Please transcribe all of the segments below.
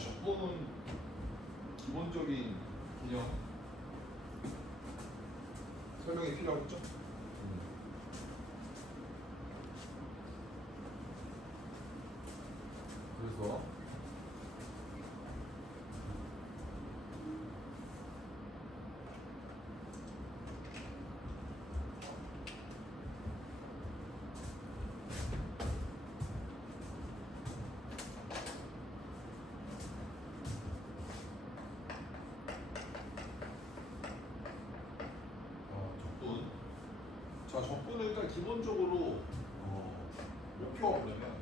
적분은 기본적인 개념 설명이 필요하겠죠? 그래서 적분. 자, 적분은 일단 기본적으로 목표가 뭐냐면,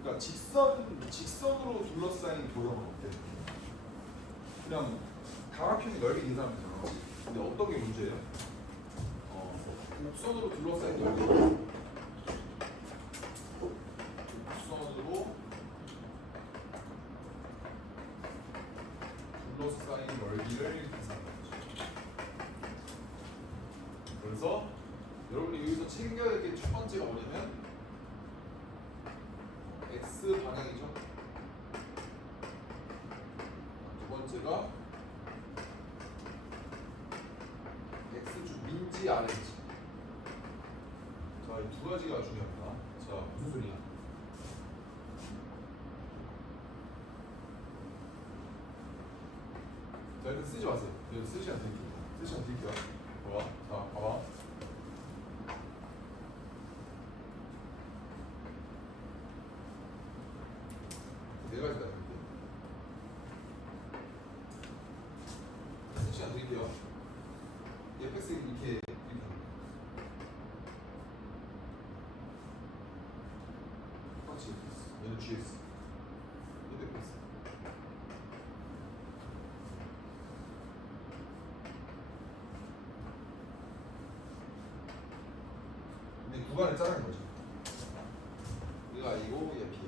그러니까 직선으로 둘러싸인 도형은 어때? 그냥 다각형이 넓이 계산하면 되잖아. 근데 어떤 게 문제예요? 곡선으로 둘러싸인 넓이. 곡선으로 둘러싸인 넓이를 계산하는 거죠. 그래서 여러분이 여기서 챙겨야 될 게 첫 번째가 뭐냐면 x 방향이죠. 두 번째가 x축 민지 아래지. 자, 이 두 가지가 중요합니다. 자, 무슨 소리야? 자, 일단 쓰지 마세요. 여기 쓰지 않을게요. 쓰지 않을게요. 봐봐. 자, 봐봐. 네 가지다. 쓰지 않을게요. fx 이렇게 똑같이 얘는 GS. 얘도 fx. 근데 구간을 짜는 거죠. 얘가 아니고 얘 B.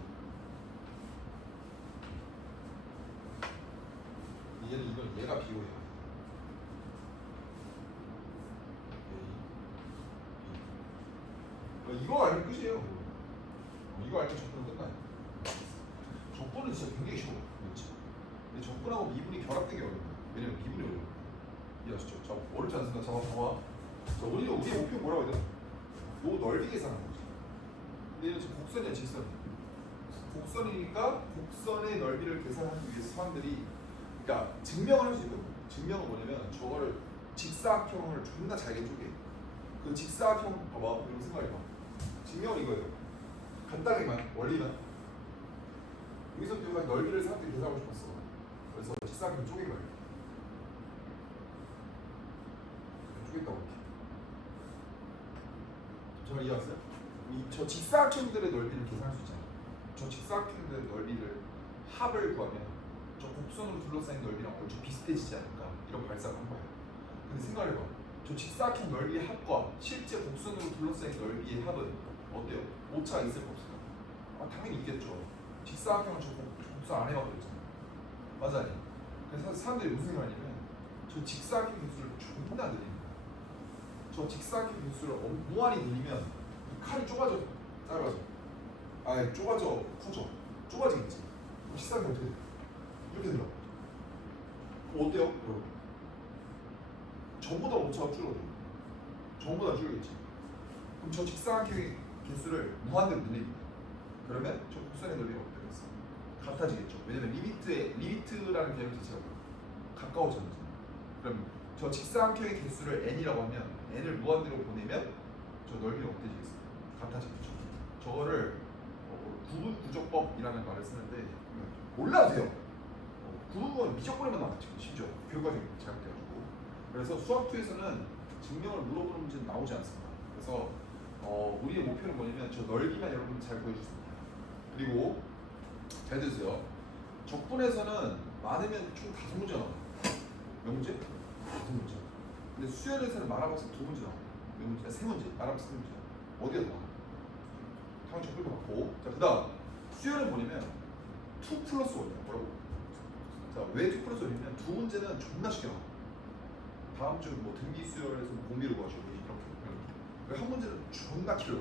얘는 이건 얘가 B고 얘가 A. B. 이거 알면 끝이에요. 이거 알면 적분은 끝나요. 적분은 진짜 굉장히 쉬워요. 그렇지? 근데 적분하고 미분이 결합되기 어려워요. 왜냐면 미분이 어려워요. 이해하시죠? 자, 어렵지 않습니다. 잡아봐. 자, 우리의 목표 뭐라고 해야 되나? 요 넓이 계산하는 거지. 근데 얘는 지금 곡선이야, 직선이야. 곡선이니까 곡선의 넓이를 계산하기 위해서 사람들이, 그러니까 증명을 할 수 있거든요. 증명은 뭐냐면 저거를 직사각형을 존나 잘게 쪼개. 그 직사각형 봐봐. 이거 생각해봐. 증명은 이거예요. 간단하게만, 원리만. 여기서 여기까지 넓이를 사람들이 계산하고 싶었어. 그래서 직사각형 쪼개기 말이야. 쪼갰다고 이렇게. 저 이해하세요? 저 직사각형들의 넓이를 계산할 수 있잖아요. 저 직사각형들의 넓이를 합을 구하면 저 곡선으로 둘러싸인 넓이랑 얼추 비슷해지지 않을까, 이런 발상을 한 거예요. 근데 생각해봐. 저 직사각형 넓이의 합과 실제 곡선으로 둘러싸인 넓이의 합은 어때요? 오차가 있을까 없을까? 당연히 있겠죠. 직사각형은 저 곡선 안 해봐도 되잖아. 맞아요. 그래서 사람들이 무슨 생각하냐면 저 직사각형 개수를 존나 늘립니다. 저 직사각형 개수를 무한히 늘리면 이 칼이 좁아져, 짧아져. 좁아져, 커져. 좁아지겠지. 그럼 직사각형이 어떻게 돼? 이렇게 늘어. 그럼 어때요? 여러분? 전보다 오차가 줄어들어. 전보다 줄겠지. 그럼 저 직사각형의 개수를 무한대로 늘립니다. 그러면 저 곡선의 넓이가 어떻게 됐어? 같아지겠죠. 왜냐면 리미트라는 개념 자체가 가까워지는 거죠. 그럼 저 직사각형의 개수를 n이라고 하면 n을 무한대로 보내면 저 넓이가 어때지겠어? 같아지겠죠. 저거를 구분 구조법이라는 말을 쓰는데 몰라도 돼요. 구분은 미적분에만 나왔지. 심지어 교과서에 잘못돼가지고. 그래서 수학2에서는 증명을 물어보는 문제는 나오지 않습니다. 그래서 우리의 목표는 뭐냐면 저 넓이만 여러분 잘 보여주습니다. 그리고 잘 들으세요. 적분에서는 많으면 총 5문제 나와요. 몇 문제? 5문제. 근데 수열에서는 말아봐서 2문제 나와요. 몇 문제? 3문제. 말아봐서 3문제. 어디가 나와? 당연히 적분도 맞고. 자, 그 다음 수열은 뭐냐면 2 플러스 1이야. 뭐라고? 자, 왜 2 플러스 1이냐면 2문제는 존나 쉽게 나와. 다음 주 뭐 등기 수열에서 공비를 구하시고 이렇게. 한 문제는 존나 길어.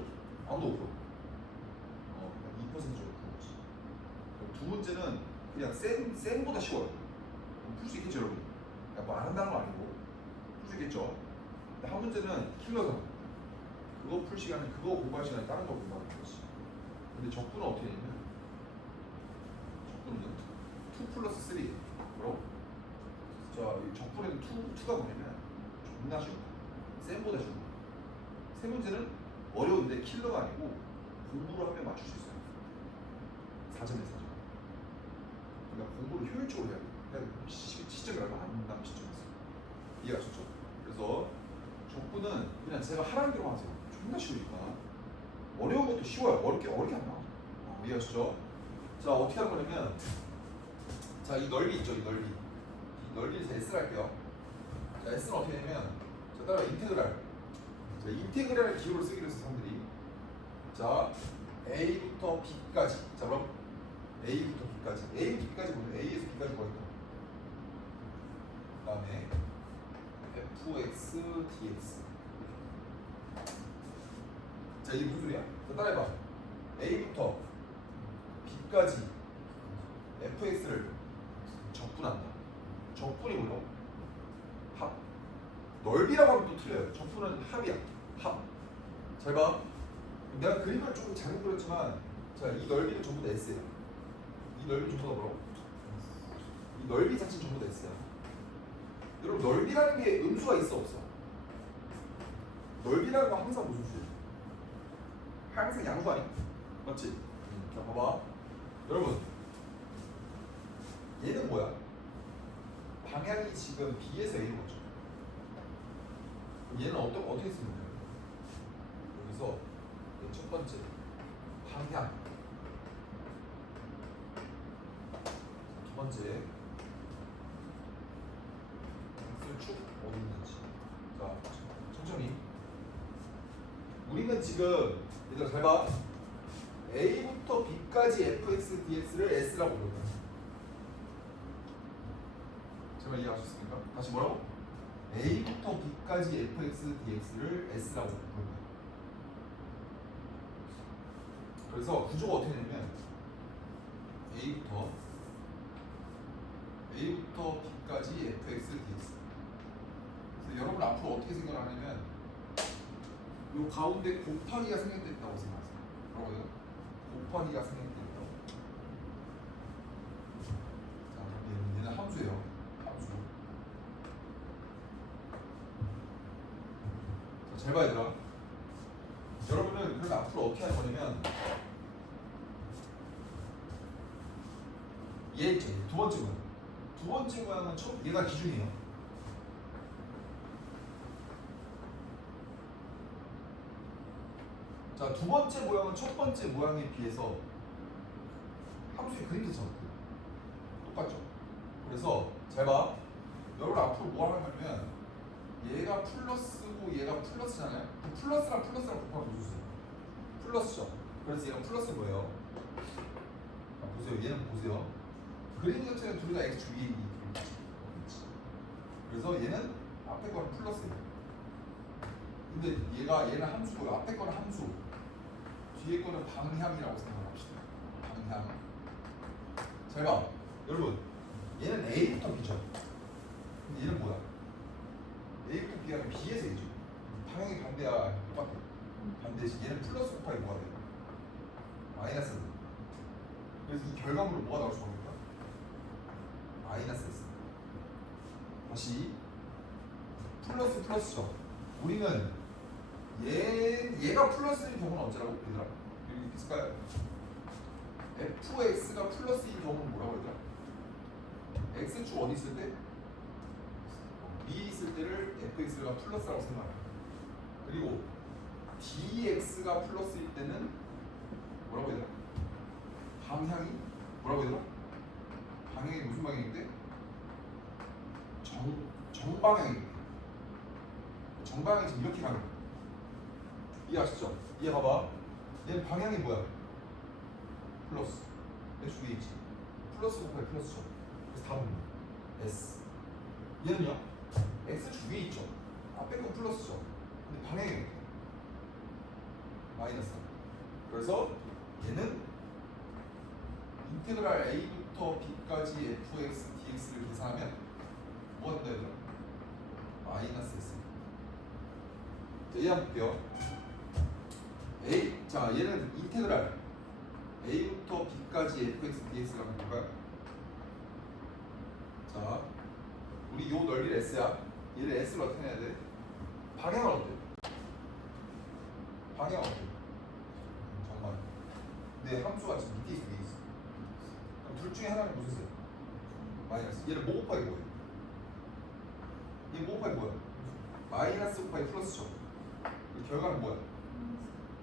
아무도 못 풀어. 2% 정도 푸는 거지. 두 문제는 그냥 쌤보다 쉬워요. 풀 수 있겠죠 여러분? 뭐안 한다는 거 아니고 풀 수 있겠죠. 근데 한 문제는 킬러잖아. 그거 풀 시간은 그거 공부할 시간에 다른 거 공부하는 거지. 근데 적분은 어떻게 되냐면 적분은 2 플러스 3 뭐라고? 자, 이 적분에는 2가 뭐냐면 존나 쉬워. 쌤보다 쉬워. 세 문제는 어려운데 킬러가 아니고 공부를 하면 맞출 수 있어요. 4점에 4점. 그러니까 공부를 효율적으로 해야 돼. 그러니까 시점이 얼마 안 남은 시점에서 이해가 쉽죠? 그래서 적분은 그냥 제가 하라는 대로 하세요. 존나 쉬우니까. 어려운 것도 쉬워요. 어렵게 안 나와. 이해하시죠? 자, 어떻게 하는 거냐면 자, 이 넓이 있죠? 이 넓이를 제 S를 할게요. 자, S는 어떻게 되냐면 자, 따라 인테그랄. 자, 인테그랄 기호를 쓰기로 해서 사람들이 자, A부터 B까지. 자, 그럼 A부터 B까지. A부터 B까지 보면 A에서 B까지 뭐였다? 그 다음에 fx, dx. 자, 이게 무슨 소리야? 자, 따라해봐. A부터 B까지 fx를 적분한다. 적분이 뭐야? 합. 넓이라고 하면 또 틀려요. 적분은 합이야. 합. 잘 봐. 내가 그림을 조금 잘못 그렸지만 자, 이 넓이는 전부 다 S야. 이 넓이 전부 다 뭐라고? 이 넓이 자체는 전부 다 S야. 여러분, 넓이라는 게 음수가 있어 없어? 넓이라는 거 항상 무슨 수야? 항상 양수 아니야? 맞지? 자, 봐봐. 여러분, 얘는 뭐야? 방향이 지금 B에서 A로 가죠. 얘는 어떻게 쓰는 거야? 여기서 첫 번째 방향, 두 번째 x축 어디 있는지. 자, 천천히. 우리는 지금 얘들아 잘 봐. A부터 B까지 fx, dx를 S라고 부르는 거야. 제가 이해하셨습니까? 다시 뭐라고? A부터 B까지 fx, dx를 S라고 부르는 거야. 그래서 구조가 어떻게 되냐면 A부터 B까지 fx, dx. 그래서 여러분 앞으로 어떻게 생각을 하냐면 이 가운데 곱하기가 생략됐다고 생각하세요. 뭐라고 해요? 곱하기가 생략됐다고. 자, 얘는 함수예요. 함수. 자, 잘 봐 얘들아. 여러분은 그래서 앞으로 어떻게 하는 거냐면 얘 있죠. 두 번째 모양. 두 번째 모양은 얘가 기준이에요. 자, 두 번째 모양은 첫 번째 모양에 비해서 함수의 그림 자체가 똑같죠. 그래서 잘 봐. 여러분 앞으로 뭐 하냐면 얘가 플러스고 얘가 플러스잖아요. 플러스랑 곱하면 무슨 수야? 플러스죠. 그래서 얘가 플러스 뭐예요? 자, 보세요. 얘는 보세요. 그림 자체는 둘 다 x 위에 있는. 그래서 얘는 앞에 거는 플러스예요. 근데 얘는 함수고 앞에 거는 함수, 뒤에 거는 방향이라고 생각합시다. 방향. 잘 봐. 여러분, 얘는 A부터 B죠. 근데 얘는 뭐야? A부터 B가 아니라 B에서 A죠. 방향이 반대야. 똑같아. 반대지. 얘는 플러스 곱하기 뭐가 돼? 마이너스. 그래서 이 결과물은 뭐가 나올 수 없을까? 마이너스 S. 다시 플러스죠. 우리는 얘가 플러스인 경우는 언제라고? 얘들아 여기 있을까요? fx가 플러스인 경우는 뭐라고 얘들아? x축 어디 있을 때? B에 있을 때를 fx가 플러스라고 생각해. 그리고 dx가 플러스일 때는 뭐라고 얘들아? 방향이 뭐라고 얘들아? 방향이 무슨 방향인데? 정방향입니다. 정방향이 지금 이렇게 가는 거야. 이해하시죠? 이해 봐봐. 얘는 방향이 뭐야? 플러스. x 위에 있지. 플러스 곱하기 플러스죠. 그래서 답은 S. 얘는요? X축 위에 있죠. 앞에 건 플러스죠. 근데 방향이 이렇게 마이너스. 그래서 얘는 인테그랄 a부터 b까지 fx dx를 계산하면 뭐가 된다 얘들아? 마이너스 s. 자, 얘 한번 볼게요. a, 자 얘는 인테그랄 a부터 b까지 fx dx가 볼까요? 자, 우리 요 넓이를 s야. 얘를 s로 어떻게 해야 돼? 방향을 어때? 방향 어때? 정말. 내 함수가 지금 밑에 있어, 위에 있어. 그럼 둘 중에 하나는 무슨 수? 마이너스. 얘를 뭐 곱하기 뭐야? 얘 뭐 곱하기 뭐야? 마이너스 곱하기 플러스죠. 그 결과는 뭐야?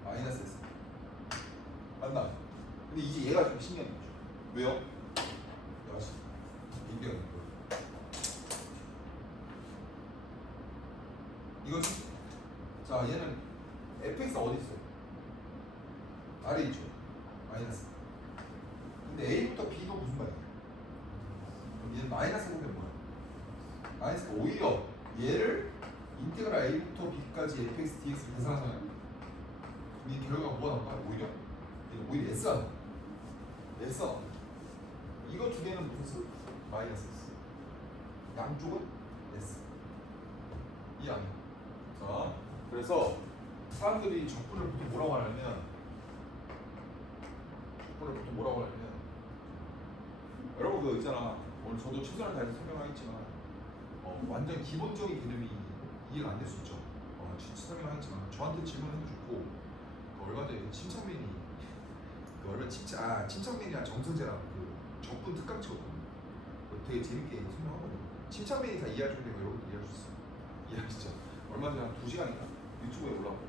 마이너스 s. 맞나? 근데 이제 얘가 좀 신기한 거죠. 왜요? 야씨, 민경이 이거지? 자, 얘는 fx가 어디 있어? 아래 있죠. 마이너스. 근데 a부터 b도 무슨 말이야? 그럼 얘는 마이너스 보면 뭐야? 마이너스가 오히려 얘를 인테그랄 a부터 b까지 fx dx를 계산하잖아요. 이 결과가 뭐가 나올까요? 오히려 얘는 오히려 s가 나와. s가 나와. 이거 두 개는 무슨 수? 마이너스 s. 양쪽은 s. 이 아니야. 자, 그래서 사람들이 적분을 보통 뭐라고 하냐면 여러분 그 있잖아, 오늘 저도 최선을 다해서 설명하겠지만 완전 기본적인 개념이 이해가 안 될 수 있죠. 진짜 설명하겠지만 저한테 질문해도 좋고 얼마 전에 침착맨이 침착맨이랑 정선재랑 그 적분 특강 찍었거든요. 되게 재밌게 설명하거든요. 침착맨이 다 이해할 정도면 여러분도 이해할 수 있어요. 이해하시죠? 얼마 전에 한 2시간인가 유튜브에 올라왔고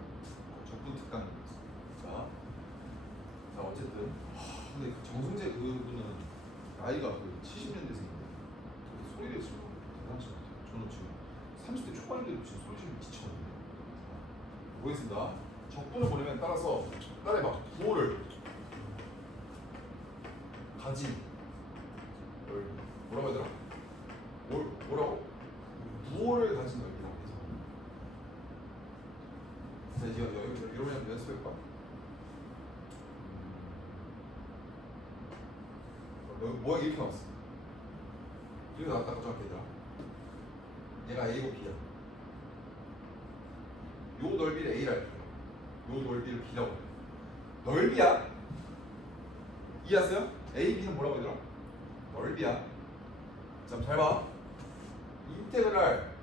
적분 특강이었어요. 자 어쨌든 근데 그 정승재 그분은 나이가 거의 70년대생인데 소리를 지르고 대단하신 것 같아요. 저는 지금 30대 초반인데도 지금 소리 지르면 지쳐거든요. 보겠습니다. 적분을 보내면 따라서 따라해봐. 부호를 가진 뭐라고 해야 되나? 뭐라고? 부호를 가진 넓이라고 해서. 자 이제 이러면 연습해볼까? 뭐가 이렇게 나왔어? 이렇게 나왔다 정확히 얘들아. 얘가 A고 B야. 요 넓이를 A라 할게요. 요 넓이를 B라고 해요. 넓이야. 이해했어요? A, B는 뭐라고 하더라? 넓이야. 자, 잘 봐. 인테그랄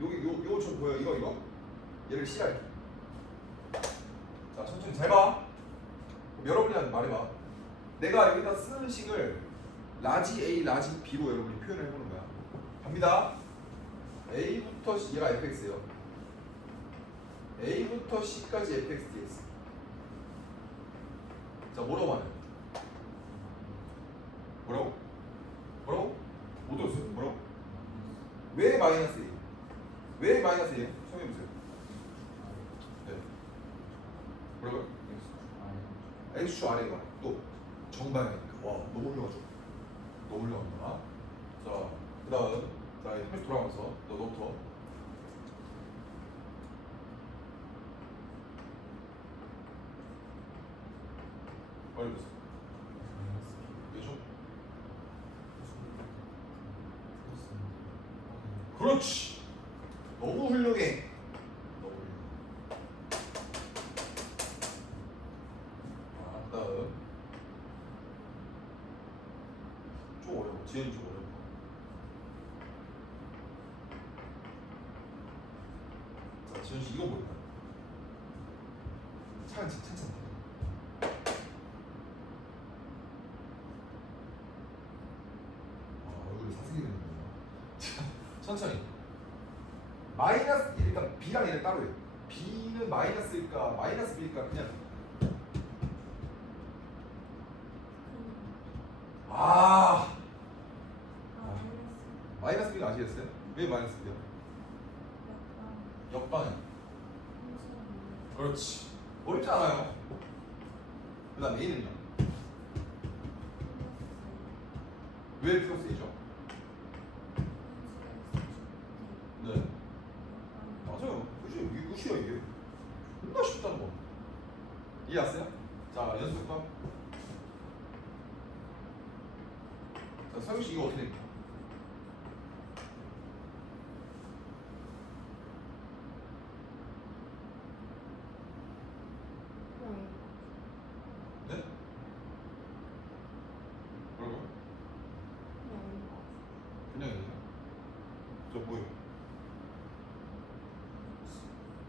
여기 요저 뭐야? 이거 얘를 C 할게. 자, 천천히 잘 봐. 여러분이 말해봐. 내가 여기다 쓰는 식을 라지 A, 라지 B로 여러분이 표현을 해보는 거야. 갑니다. A부터 C, 얘가 fx예요. A부터 C까지 fx dx. 자, 뭐라고 하냐? 뭐라고? 못 들었어요? 뭐라고? 왜 마이너스 1? 왜 마이너스 1? 설명해보세요. 네. 뭐라고요? x축 아래가 또 정방향이니까. 와, 너무 훌륭하죠? 너무 훌륭합니다. 자, 그 다음 자, 다시 돌아가면서 너부터 빨리 보세요. 그렇죠? 그렇지. 너무 훌륭해. 너무 훌륭해. 자, 그다음 좀 어려워. 지연이 좀 어려워. 자, 지연 씨 이거 뭘까요? 찬찬. 얼굴이 사색이 되는데요. 천천히. 마이너스 일단 B랑 얘는 따로 해요. B는 마이너스일까 마이너스 B일까 그냥 마이너스 B가 아시겠어요? 왜 마이너스 B야? 역방향. 그렇지. 어렵지 않아요. 그 다음 A는요? 왜 플러스 A죠? 네. 맞아요. 그치? 이게 끝이야 이게. 존나 쉽다는 거. 이해했어요? 자, 연습할까?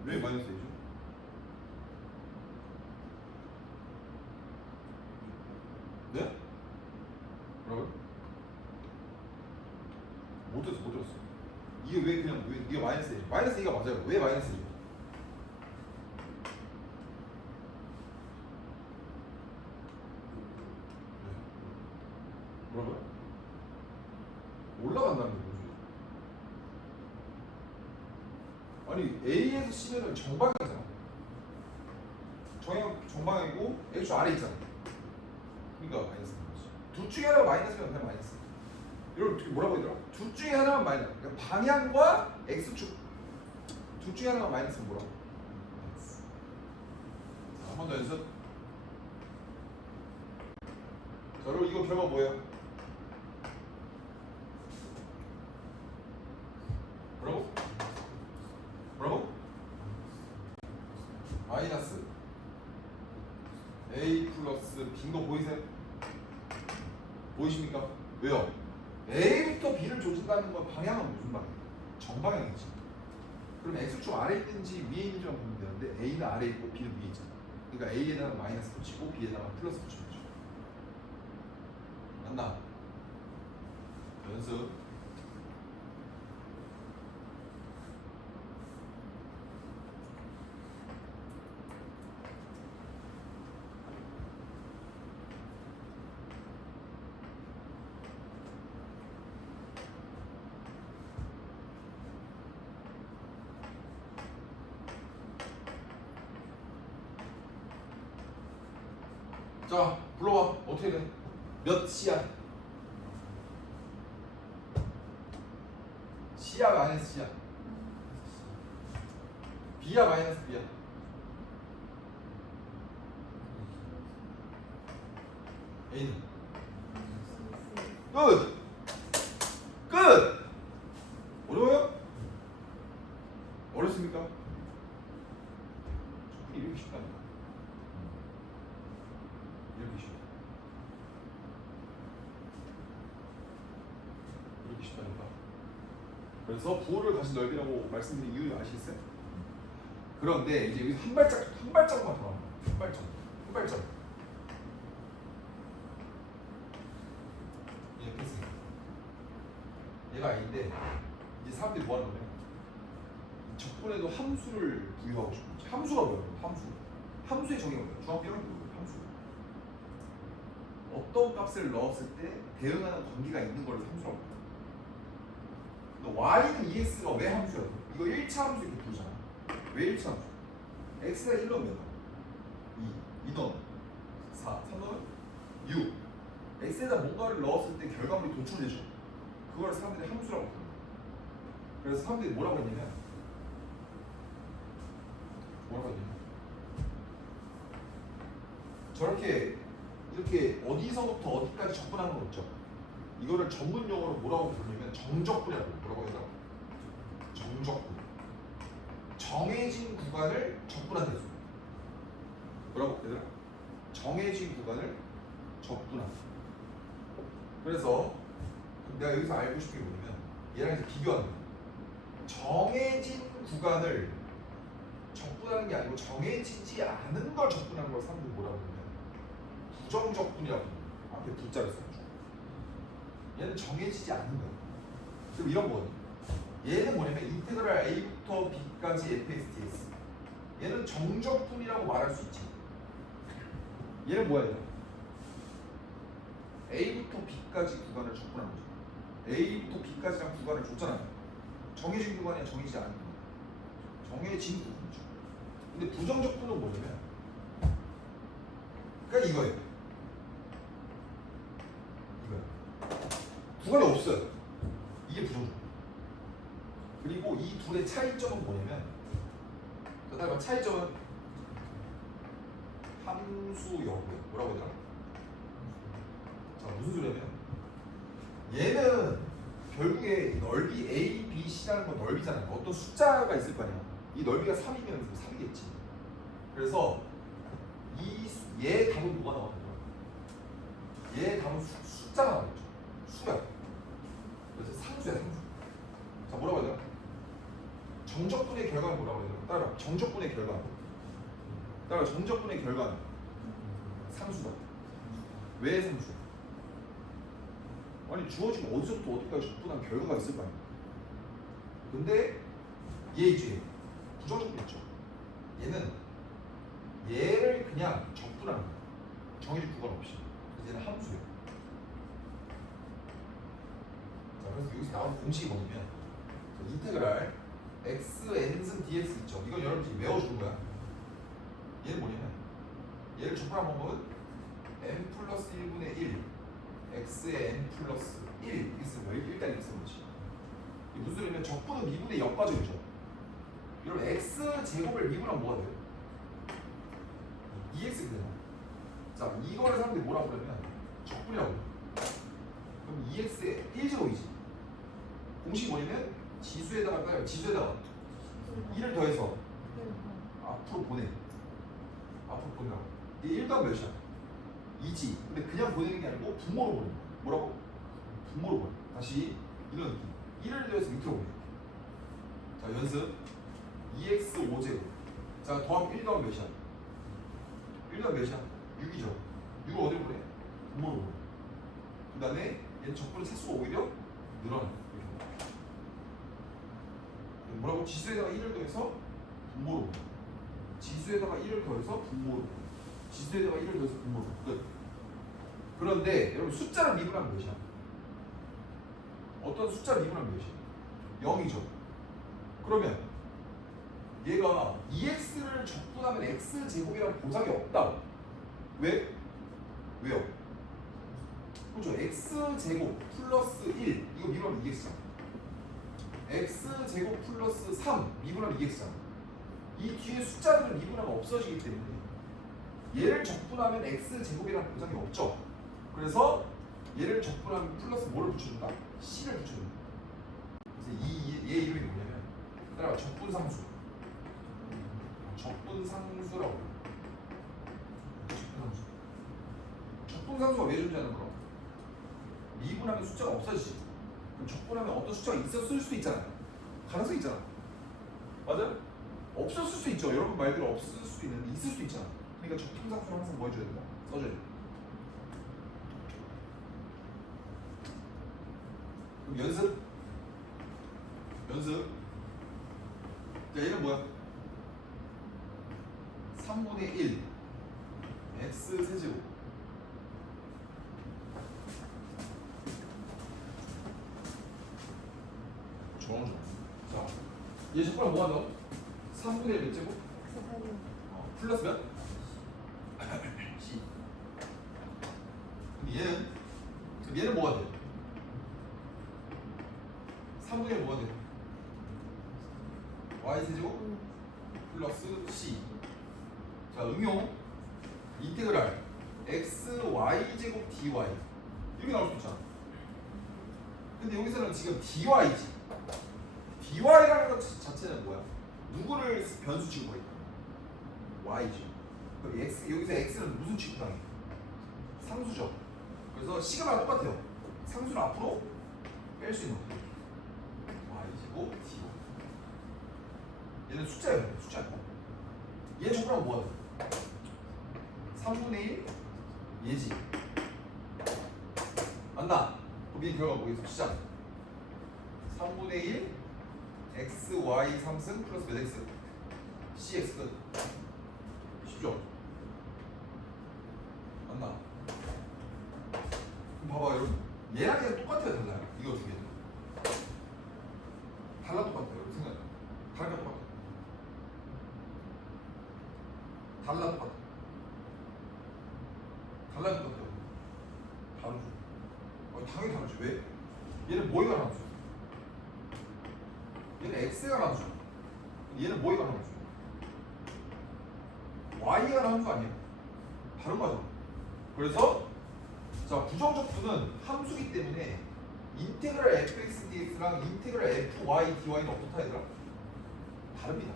왜 마이너스 A죠? 네? 뭐라고요? 못 들었어. 이게 왜 그냥 왜 이게 마이너스 A죠? 마이너스 A가 맞아요. 왜 마이너스 A죠? 뭐라고요? 올라간다는 게 뭐지? 아니 A에서 C면은 정방이잖아. 정방이고 X 아래 있잖아. 그러니까 마이너스인 거지. 둘 중에 하나가 마이너스면 그냥 마이너스. 이걸 어떻게 뭐라고 하더라? 둘 중에 하나만 마이너스. 그러니까 방향과 X축 둘 중에 하나가 마이너스는 뭐라고? 마이너스. 한 번 더 연습. 자, 그리고 이거 결과 뭐예요? 뭐라고? 뭐라고? 마이너스 A 플러스 B인 거 보이세요? 보이십니까? 왜요? A부터 B를 조진다는 건 방향은 무슨 방향? 정방향이지. 그럼 X축 아래 있는지 위에 있는지만 보면 되는데 A는 아래 있고 B는 위에 있잖아. 그러니까 A에다가 마이너스 붙이고 B에다가 플러스 붙이면 되죠. 맞나? 연습. 자, 불러봐. 어떻게 돼? 몇 C야? C야 마이너스 C야? B야 마이너스 B야? A는? 끝! 끝! 어려워요? 어렵습니까? 이렇게 쉽다니까. 이렇게 쉽다. 이렇게 쉽다니까. 그래서 부호를 다시 넓이라고 말씀드린 이유 아시겠어요? 그런데 이제 여기서 한 발짝만 더 나옵니다. 한 발짝. 얘 패스. 얘가 A인데 이제 사람들이 뭐 하는 거냐? 적분에도 함수를 부여하고 싶은 거지. 함수가 뭐예요? 함수의 정의가 뭐예요? 중학교 1학년 때 함수. 어떤 값을 넣었을 때 대응하는 관계가 있는 걸 함수라고 해요. y는 EX가 왜 함수야? 이거 1차 함수 이렇게 부르잖아. 왜 1차 함수? x가 1 넣으면 2 넣으면 4, 3 넣으면 6. x에다 뭔가를 넣었을 때 결과물이 도출되죠. 그걸 사람들이 함수라고 부릅니다. 그래서 사람들이 뭐라고 했냐면 저렇게 이렇게 어디서부터 어디까지 접근하는 거 있죠? 이거를 전문용어로 뭐라고 부르냐면 정적분이라고. 뭐라고 해서 정적분. 정해진 구간을 접근한다 했어. 뭐라고 얘들아? 정해진 구간을 접근한다. 그래서 내가 여기서 알고 싶은 게 뭐냐면 얘랑 이제 비교하는 거야. 정해진 구간을 접근하는 게 아니고 정해지지 않은 걸 접근하는 걸 사람들이 뭐라고 하냐면 부정적분이라고 합니다. 앞에 부자를 써가지고 얘는 정해지지 않는 거야. 그럼 이런 거거든. 얘는 뭐냐면 인테그랄 a부터 b까지 fxdx. 얘는 정적분이라고 말할 수 있지. 얘는 뭐야 얘는? a부터 b까지 구간을 접근하는 거죠. a부터 b까지랑 구간을 줬잖아요. 정해진 구간이야, 정해지지 않은 구간. 정해진 구간이죠. 근데 부정적분은 뭐냐면 그러니까 이거예요. 구간이 없어요. 이게 부정적. 그리고 이 둘의 차이점은 뭐냐면 그다음에 차이점은 함수 여부예요. 뭐라고 해야 되나? 자, 무슨 소리냐면 얘는 결국에 넓이 A, B, C라는 건 넓이잖아요. 어떤 숫자가 있을 거 아니야. 이 넓이가 3이면 3이겠지. 그래서 얘 답은 뭐가 나오는 거야? 얘 답은 숫자가 나오겠죠. 수야. 그래서 상수야, 상수. 자, 뭐라고 해야 되나? 정적분의 결과는 뭐라고 해요? 따라 정적분의 결과. 따라 정적분의 결과는 상수다. 왜 상수? 아니 주어지면 어디서부터 어디까지 적분한 결과가 있을 거 아니야. 근데 얘 있지. 부정적분 있죠. 얘는 얘를 그냥 적분하는 거야. 정의적 구간 없이. 그래서 얘는 함수예요. 자, 그래서 여기서 나오는 공식이 뭐냐면 인테그랄 x n승 dx 있죠. 이건 여러분들이 외워주는 거야. 얘는 뭐냐면 얘를 적분한 방법은 n 플러스 1분의 1 x의 n 플러스 1 이렇게 쓰는 거야. 일단 이렇게 쓰는 거지. 이게 무슨 소리냐면 적분은 미분의 역과정이죠. 여러분 x 제곱을 미분하면 뭐가 돼요? 2x가 되잖아. 자, 이거를 사람들이 뭐라고 그러면 적분이라고 그래. 그럼 2x의 1제곱이지. 공식이 뭐냐면 지수에다가 1을 더해서 앞으로 보내. 앞으로 보내라고. 이게 1도 몇이야? 2지. 근데 그냥 보내는 게 아니고 분모로 보내. 뭐라고? 분모로 보내. 다시 이런 느낌. 1을 더해서 밑으로 보내. 자, 연습. 2x 5제곱. 자, 더하면 1 더하면 몇이야? 1 더하면 몇이야? 6이죠. 6을 어디로 보내? 분모로 보내. 그 다음에 얘는 적분의 차수가 오히려 늘어나. 뭐라고? 지수에다가 1을 더해서 분모로 보내. 지수에다가 1을 더해서 분모로 보내. 지수에다가 1을 더해서 분모로 보내. 끝. 그런데 여러분 숫자를 미분하면 몇이야? 어떤 숫자를 미분하면 몇이야? 0이죠. 그러면 얘가 2x를 적분하면 x제곱이라는 보장이 없다. 왜? 왜요? 그렇죠. x제곱 플러스 1 이거 미분하면 2x잖아. x제곱 플러스 3 미분하면 2x잖아. 이 뒤에 숫자들은 미분하면 없어지기 때문에 얘를 적분하면 x제곱이라는 보장이 없죠. 그래서 얘를 적분하면 플러스 뭐를 붙여준다? c를 붙여준다. 그래서 얘 이름이 뭐냐면 따라가 적분상수. 적분상수라고 해요. 적분상수. 적분상수가 왜 존재하는 거야? 미분하면 숫자가 없어지지. 그럼 적분하면 어떤 숫자가 있었을 수도 있잖아. 가능성이 있잖아. 맞아요? 없었을 수도 있죠. 여러분 말대로 없을 수도 있는데 있을 수도 있잖아. 그러니까 적분상수는 항상 뭐 해줘야 된다? 써줘야 돼. 그럼 연습. 자, 얘는 뭐야? 3분의 1 x 세제곱. 좋아. 자, 얘 적분하면 뭐가 나와? 3분의 1 몇 제곱? 플러스 몇? c. 그럼 얘는 뭐가 돼? 3분의 1 뭐가 돼? y 세제곱 플러스 c. 자, 응용 인테그랄 x y 제곱 dy 이렇게 나올 수 있잖아. 근데 여기서는 지금 dy지. dy라는 것 자체는 뭐야? 누구를 변수 취급하겠다? y죠. 그럼 x 여기서 x는 무슨 취급당해? 상수죠. 그래서 시그마가 똑같아요. 상수는 앞으로 뺄 수 있는 거. y제곱 dy. 얘는 숫자예요. 숫자. 얘 적분하면 뭐가 돼? 3분의 1 얘지. 맞나? 그럼 얘 결과가 뭐겠어? 시작. 3분의 1 x, y 3승 플러스 몇 x? cx 끝. 쉽죠? 맞나? 그럼 봐봐 여러분. 얘랑 얘랑 똑같아요 달라요? 이거 두 개는 달라 똑같아요. 여러분 생각해. 다르게 똑같아요. 달라 똑같아. 달라 똑같아요. 다르죠. 당연히 다르지. 왜? 얘는 뭐가 나눠줘? 얘는 x가 나눠줘. 얘는 뭐가 나눠줘? y가 나눠줘 아니야? 다른 거죠. 그래서 자 부정적분은 함수기 때문에 인테그랄 fx dx랑 인테그랄 fy dy는 어떻다 얘들아? 다릅니다.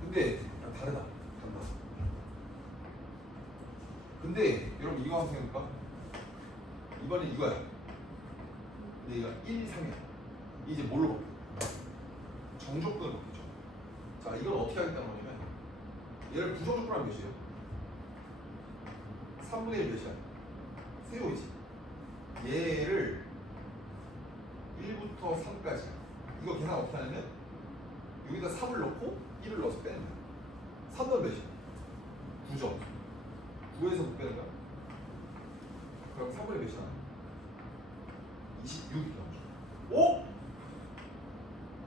근데 다르다. 근데 여러분 이거 한번 생각해볼까? 이번엔 이거야. 근데 이거 1, 3이야. 이제 뭘로 바뀌어? 정적분을 바뀌죠. 자, 이걸 어떻게 하겠다는 거냐면 얘를 부정적분하면 몇이에요? 3분의 1 몇이야? 세로이지. 얘를 1부터 3까지. 이거 계산 어떻게 하냐면 여기다 3을 넣고 1을 넣어서 빼는 거야. 3 넣으면 몇이야? 9점. 9에서 9 빼는 거야. 그럼 3분의 몇이 나와요? 26이 나오죠. 오!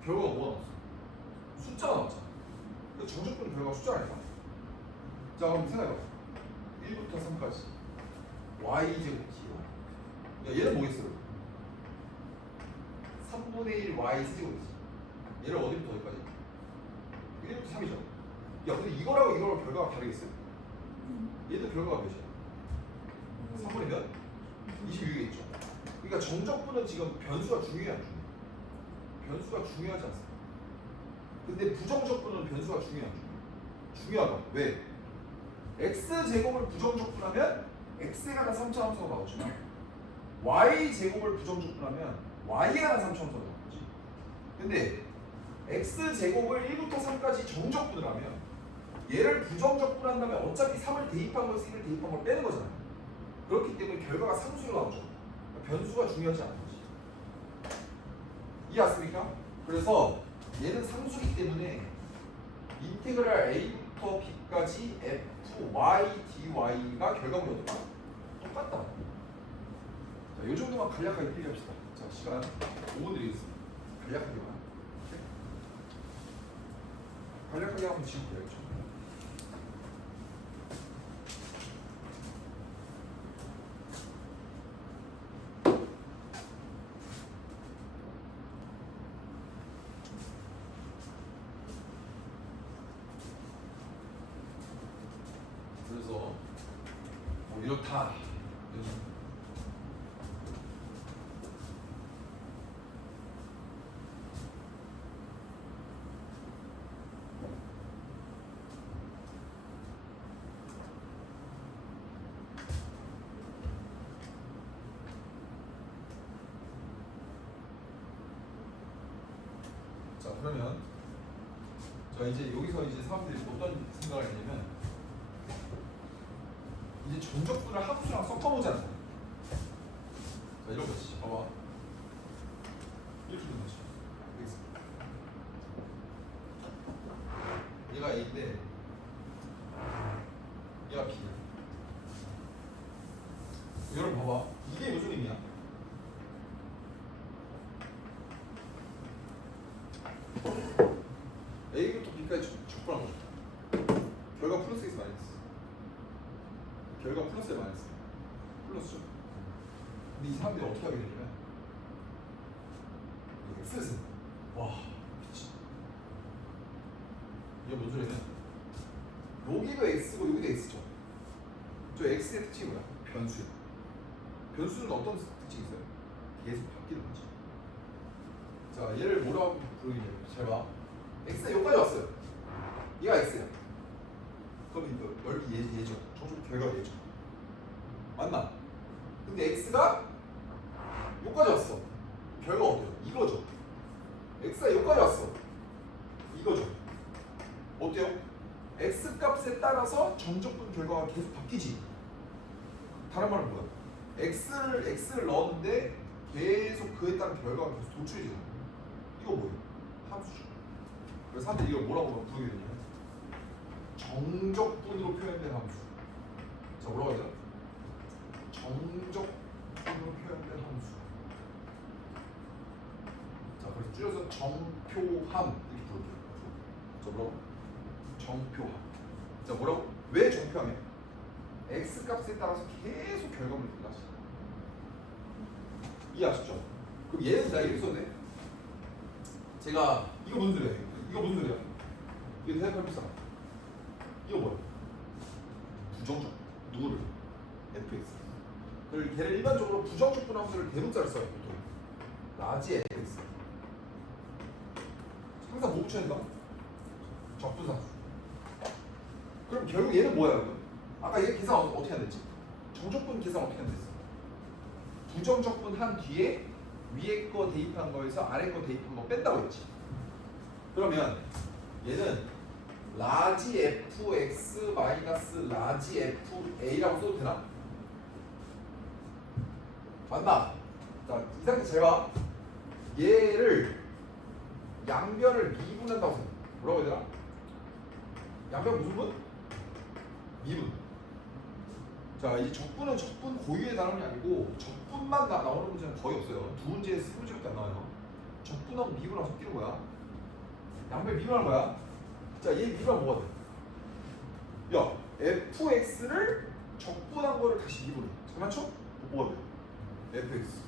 결과가 뭐가 나왔어? 숫자가 나왔잖아. 정적분 결과가 숫자 아니야? 자, 그럼 생각해봐. 1부터 3까지 y제곱 t. 야, 얘는 뭐겠어? 3분의 1 y 세제곱이지. 얘를 어디부터 어디까지? 1부터 3이죠. 야, 근데 이거랑 이거랑 결과가 다르겠어요? 얘도 결과가 몇이야? 3분의 몇? 26이겠죠. 그러니까 정적분은 지금 변수가 중요해 안 중요해? 변수가 중요하지 않습니까? 근데 부정적분은 변수가 중요해 안 중요해? 중요하다. 왜? x제곱을 부정적분하면 x에 관한 3차 함수가 나오지만 y제곱을 부정적분하면 y에 관한 3차 함수가 나오지. 근데 x제곱을 1부터 3까지 정적분을 하면 얘를 부정적분한 다음에 어차피 3을 대입한 걸 1을 대입한 걸 빼는 거잖아요. 그렇기 때문에 결과가 상수로 나오죠. 변수가 중요하지 않은 거지. 이해하십니까? 그래서 얘는 상수이기 때문에 인테그랄 a부터 b까지 f y dy가 결과물이 어떨까? 똑같다. 자, 이 정도만 간략하게 풀이합시다. 자, 시간 5분 드리겠습니다. 간략하게만. 간략하게 한번 지금 돼야죠. 그래서 뭐 이렇다. 자, 그러면 자, 이제 여기서 이제 사람들이 어떤 생각을 했냐면 이제 정적분을 함수랑 섞어보자는 거야. 자, 이런 거지. 봐봐. 이렇게 된 거지. 알겠습니다. 얘가 A인데 얘가 B야. 여러분 봐봐. 이게 무슨 의미야? A부터 B까지 적분한 거죠. 결과 플러스 X 마이너스. 결과 플러스 마이너스. 플러스죠. 근데 이 사람들이 어떻게 하게 되냐면 X를 쓴 거야. 와, 미친. 이게 뭔 소리냐? 여기도 X고 여기도 X죠. 저 X의 특징이 뭐야? 변수야. 변수는 어떤 특징이 있어요? 계속 바뀌는 거지. 자, 얘를 뭐라고 부르냐면 잘 봐. X가 여기까지 왔어요. 얘가 X야. 그럼 이거 넓이 얘죠. 저쪽 결과가 얘죠. 맞나? 근데 X가 여기까지 왔어. 결과 어때요? 이거죠. X가 여기까지 왔어. 이거죠. 어때요? X 값에 따라서 정적분 결과가 계속 바뀌지. 다른 말은 뭐야? X를 넣었는데 계속 그에 따른 결과가 계속 도출되잖아. 이거 뭐예요? 함수죠. 그래서 사람들이 이걸 뭐라고 부르게 되냐면 정적분으로 표현된 함수. 자, 뭐라고 해야 되나? 정적분으로 표현된 함수. 자, 그래서 줄여서 정표함 이렇게 부를게요. 자, 뭐라고? 정표함. 자, 뭐라고? 왜 정표함이야? X 값에 따라서 계속 결과물이 달라져. 이해하셨죠? 그럼 얘는 나 이렇게 썼네. 제가 이거 무슨 소리야? 이거 무슨 소리야? 이거 대답해봅시다. 이거 뭐야? 부정적. 누구를? fx. 그리고 걔를 일반적으로 부정적분 함수를 대문자를 써요. 보통. 라지 fx. 항상 뭐 붙여야 된다? 적분상수. 그럼 결국 얘는 뭐야? 그러면? 아까 얘 계산 어떻게 안 됐지? 정적분 계산 어떻게 안 됐어? 부정적분 한 뒤에 위에 거 대입한 거에서 아래 거 대입한 거 뺀다고 했지. 그러면 얘는 라지 fx 마이너스 라지 fa라고 써도 되나? 맞나? 자, 이 상태 잘 봐. 얘를 양변을 미분한다고 생각해. 뭐라고 해야 되나? 양변 무슨 분? 미분. 자, 이 적분은 적분 고유의 단원이 아니고 적분만 나오는 문제는 거의 없어요. 두 문제에서 세 문제밖에 안 나와요. 적분하고 미분하고 섞이는 거야. 양변 미분하는 거야. 자, 얘 미분하면 뭐가 돼? 야, fx를 적분한 거를 다시 미분해. 장난쳐? 뭐가 돼? fx.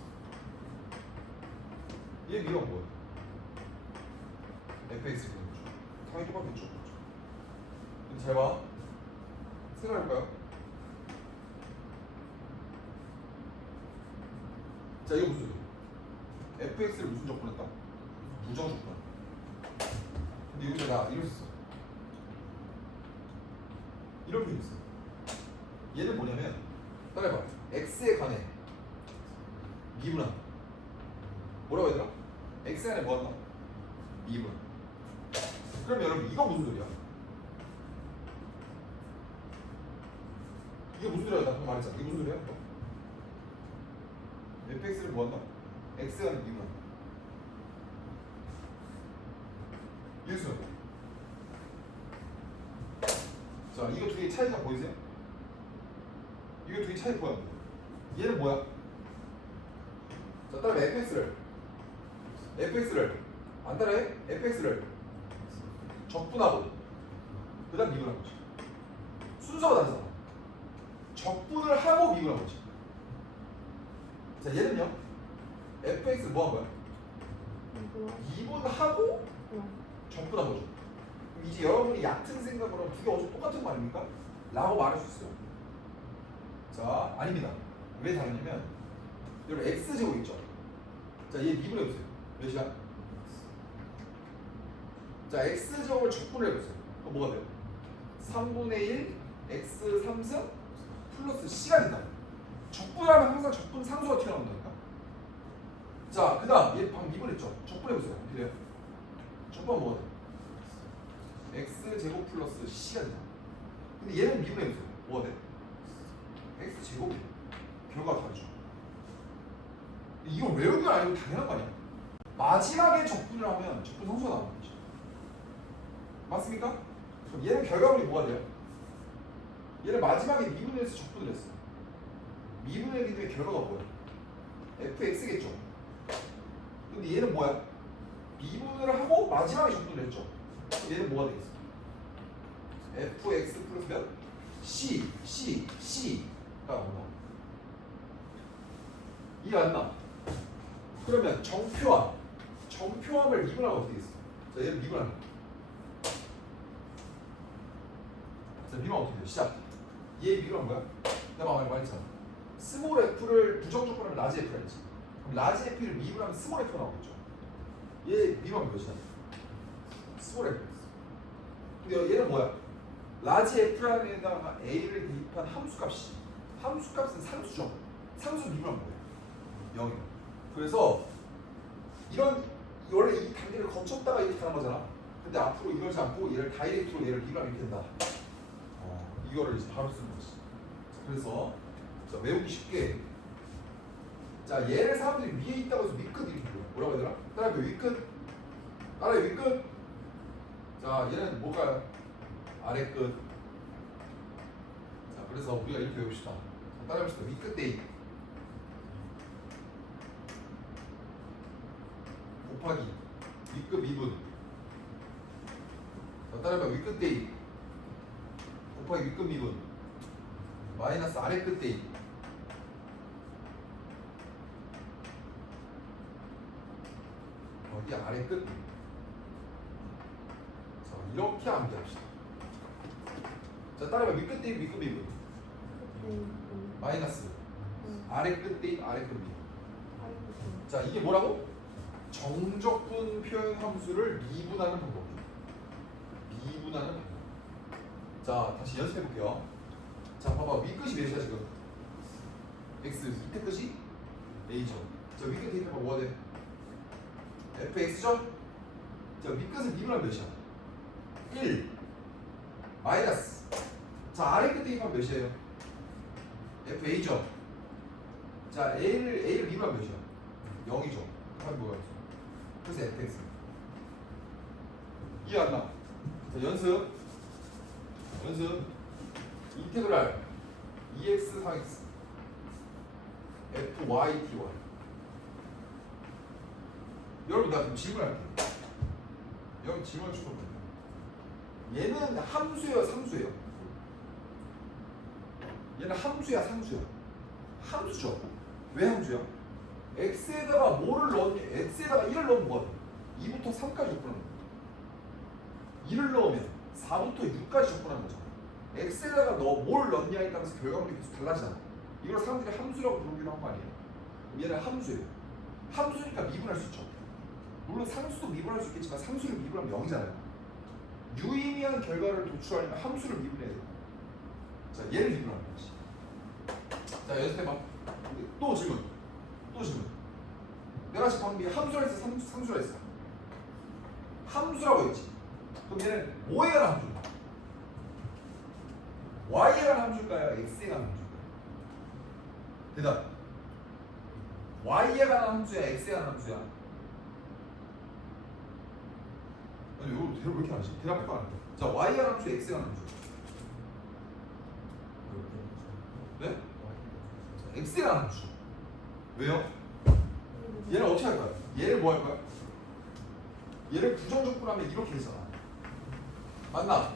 얘 미분하면 뭐야? fx 미분. 당연히 똑같겠죠. 잘 봐. 생각해볼까요? 자, 이거 무슨 소리야? fx를 무슨 적분했다? 부정 적분. 근데 여기서 나 이럴 수 있어. 이런 표현이 있어. 얘는 뭐냐면 따라해봐. x에 관해 미분한. 뭐라고 해야 되나? x 안에 뭐 한다? 미분. 그럼 여러분 이거 무슨 소리야? 이게 무슨 소리야? 나 방금 말했잖아. 이게 무슨 소리야? fx를 뭐 한다? x 안에 미분한. 이해했어? 자, 이거 두 개의 차이가 보이세요? 이거 두 개의 차이 보여. 얘는 뭐야? 자, 따라해. fx를 안 따라해? fx를 적분하고 그 다음 미분한 거지. 순서가 다르잖아. 적분을 하고 미분한 거지. 자, 얘는요? fx 뭐 한 거야? 미분하고 적분한 거죠. 그럼 이제 여러분이 얕은 생각으로 두 개 어차피 똑같은 거 아닙니까? 라고 말할 수 있어요. 자, 아닙니다. 왜 다르냐면 여러분 x제곱 있죠? 자, 얘 미분해보세요. 몇이야? 자, x제곱을 적분을 해보세요. 그럼 뭐가 돼요? 3분의 1 x 3승 플러스 c가 된다. 적분하면 항상 적분 상수가 튀어나온다니까. 자, 그 다음 얘 방금 미분했죠? 적분해보세요. 어떻게 돼요? 적분하면 뭐가 돼요? x제곱 플러스 c가 된다. 근데 얘는 미분해보세요. 뭐가 돼? x제곱이에요. 결과가 다르죠. 이거 외우는 게 아니고 당연한 거 아니야? 마지막에 적분을 하면 적분 상수가 나오는 거지. 맞습니까? 그럼 얘는 결과물이 뭐가 돼요? 얘를 마지막에 미분을 해서 적분을 했어. 미분을 했기 때문에 결과가 뭐야? fx겠죠. 근데 얘는 뭐야? 미분을 하고 마지막에 적분을 했죠. 그럼 얘는 뭐가 되겠어? fx 플러스 몇? c가 나온다. 이해 안 나? 그러면 정표함을 미분하면 어떻게 되겠어? 자, 얘를 미분하는 거야. 자, 미분 어떻게 돼? 시작. 얘 미분한 거야? 내가 말했잖아. 스몰 f를 부정적분하면 라지 f라 했지. 그럼 라지 f를 미분하면 스몰 f가 나오겠죠. 얘 미분하면 몇이야? 스몰 f였어. 근데 얘는 뭐야? 라지 f에다가 a를 대입한 함수값이. 함수값은 상수죠. 상수 미분하면 뭐야? 0이야. 그래서 이런 원래 이 단계를 거쳤다가 이렇게 가는 거잖아. 근데 앞으로 이러지 않고 얘를 다이렉트로 얘를 미분하면 이렇게 된다. 이거를 이제 바로 쓰는 거지. 그래서 자, 외우기 쉽게. 자, 얘를 사람들이 위에 있다고 해서 윗끝 이렇게 불러. 뭐라고 해야 되나? 따라해 윗끝. 따라해 윗끝. 자, 얘는 뭘까요? 아래 끝. 자, 그래서 우리가 이렇게 외웁시다. 따라해봅시다. 윗끝 대입 곱하기 윗끝 미분. 자, 따라해봐. 윗끝 대입 곱하기 윗끝 미분 마이너스 아래 끝 대입. 여기 아래 끝. 자, 이렇게 암기합시다. 자, 따라해봐. 윗끝 대입 윗끝 미분 마이너스 아래 끝 대입 아래 끝 미분. 자, 이게 뭐라고? 정적분 표현 함수를 미분하는 방법이에요. 미분하는 방법. 자, 다시 연습해 볼게요. 자, 봐봐. 윗끝이 몇이야 지금? x. 밑에 끝이 a죠. 자, 윗끝 대입해봐. 뭐가 돼? fx죠? 자, 자, 밑끝을 미분하면 몇이야? 1 마이너스. 자, 아래 끝 대입하면 몇이에요? FA죠. 자, A를 미분하면 몇이야? 0이죠. 답이 뭐가 있어? 그래서 FX. 이해 안 나? 자, 연습. 인테그랄 EX 4X FY dy. 여러분 나 지금 질문할게. 여러분 질문 좀 해볼게요. 얘는 함수예요, 상수예요? 얘는 함수야, 상수야? 함수죠. 왜 함수야? x에다가 뭐를 넣었니? x에다가 1을 넣으면 뭐야? 2부터 3까지 접근하는 거야. 1을 넣으면 4부터 6까지 접근하는 거잖아. x에다가 너 뭘 넣냐에 따라서 결과물이 계속 달라지잖아. 이걸 사람들이 함수라고 부르기로 한 거 아니에요? 얘는 함수예요. 함수니까 미분할 수 있죠. 물론 상수도 미분할 수 있겠지만 상수를 미분하면 0이잖아요. 유의미한 결과를 도출하려면 함수를 미분해야 돼요. 자, 얘를 미분하는 거지. 자, 연습해봐. 또 질문. 내가 지금 방금 함수라 했어, 상수라 했어? 함수라고 했지. 그럼 얘는 뭐에 관한 함수인가? y에 관한 함수일까요? x에 관한 함수일까요? 대답. y에 관한 함수야, x에 관한 함수야? 아니, 이거 대답 왜 이렇게 안 하지? 대답할 거 아니야. 자, y에 관한 함수, x에 관한 함수. 네? x에 관한 함수. 왜요? 얘를 어떻게 할 거야? 얘를 뭐 할 거야? 얘를 부정적분하면 이렇게 되잖아. 맞나?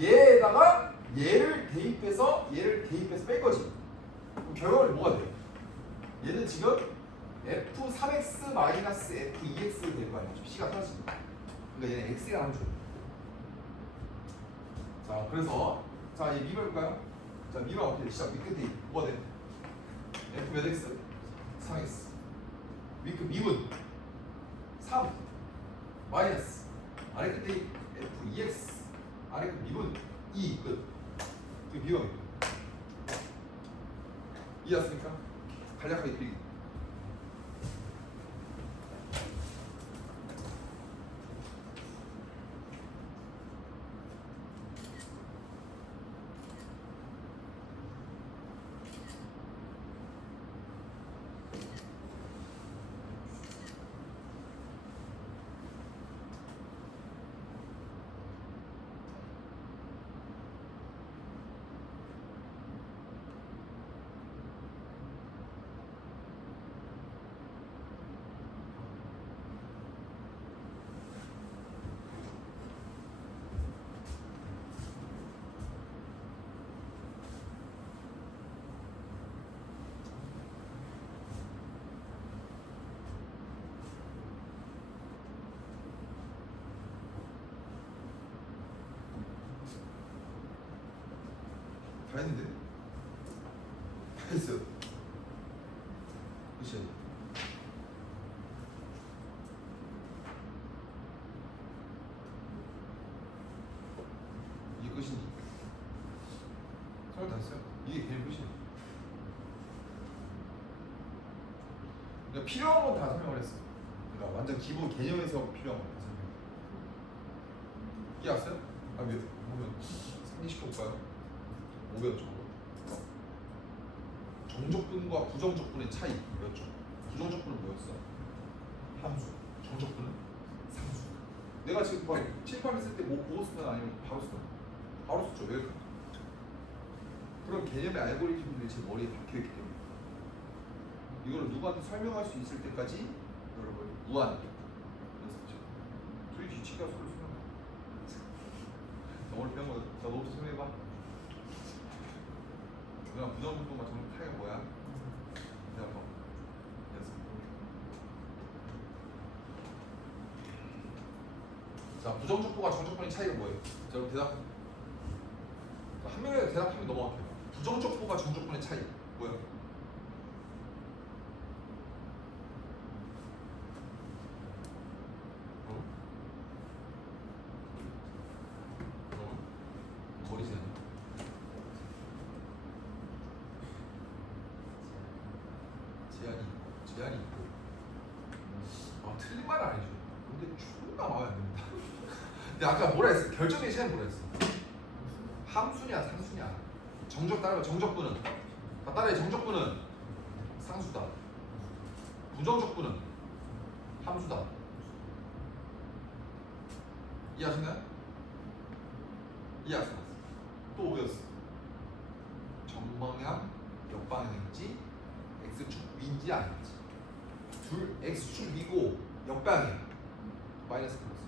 얘에다가 얘를 대입해서 뺄 거지. 그럼 결과는 뭐가 돼? 얘는 지금 f3x-f2x 될 거 아니야. c가 사라지니까. 그러니까 얘는 x가 함수. 자, 그래서 자, 얘 미분 해볼까요? 자, 미분 어떻게 돼? 시작 밑끝에 뭐가 돼? f 몇 x? 3x. 위끝 미분 3 마이너스 아래 끝에 f2x 아래 끝 미분 2 끝. 그 미분 이해했습니까? 간략하게 그리기. 다 했는데? 다 했어. 그치? 이게 끝이니? 설명 다 했어요? 이게 그냥 끝이니? 그러니까 필요한 건 다 설명을 했어. 그러니까 완전 기본 개념에서 필요한 건 다 설명. 이해 왔어요? 아, 보면 상기시켜 볼까요? 500점. 정적분과 부정적분의 차이 뭐였죠? 부정적분은 뭐였어? 함수. 정적분은 상수. 내가 지금 뭐 칠판했을 때 뭐 보고 쓰면 아니면 바로 쓰면 바로 썼죠. 왜? 그런 개념의 알고리즘들이 제 머리에 박혀있기 때문에 이거를 누구한테 설명할 수 있을 때까지 여러분 무한 연습하죠. 둘이 뒤치기가 서로 설명. 오늘 배운 거 자, 너부터 설명해봐. 그냥 부정적분과 정적 차이가 뭐야? 대답 봐. 연습. 자, 부정적분과 정적분의 차이가 뭐예요? 자, 그럼 대답. 한 명에 대답하면 넘어갈게요. 부정적분과 정적분의 차이 뭐야? 거리세요. 제한이 있고. 아, 틀린 말은 아니죠. 근데 뭔가 마음에 안 듭니다. 근데 아까 뭐라 했어? 결정의 시간 뭐라 했어? 함수냐 상수냐. 정적 따라가. 정적분은 다 따라해. 정적분은 상수다. 부정적분은 함수다. 이해하시나요? 이해하시나요? 또 뭐였어? 정방향 역방향인지 x축 위인지 아닌지. 둘 x축 위고 역방향 마이너스 플러스.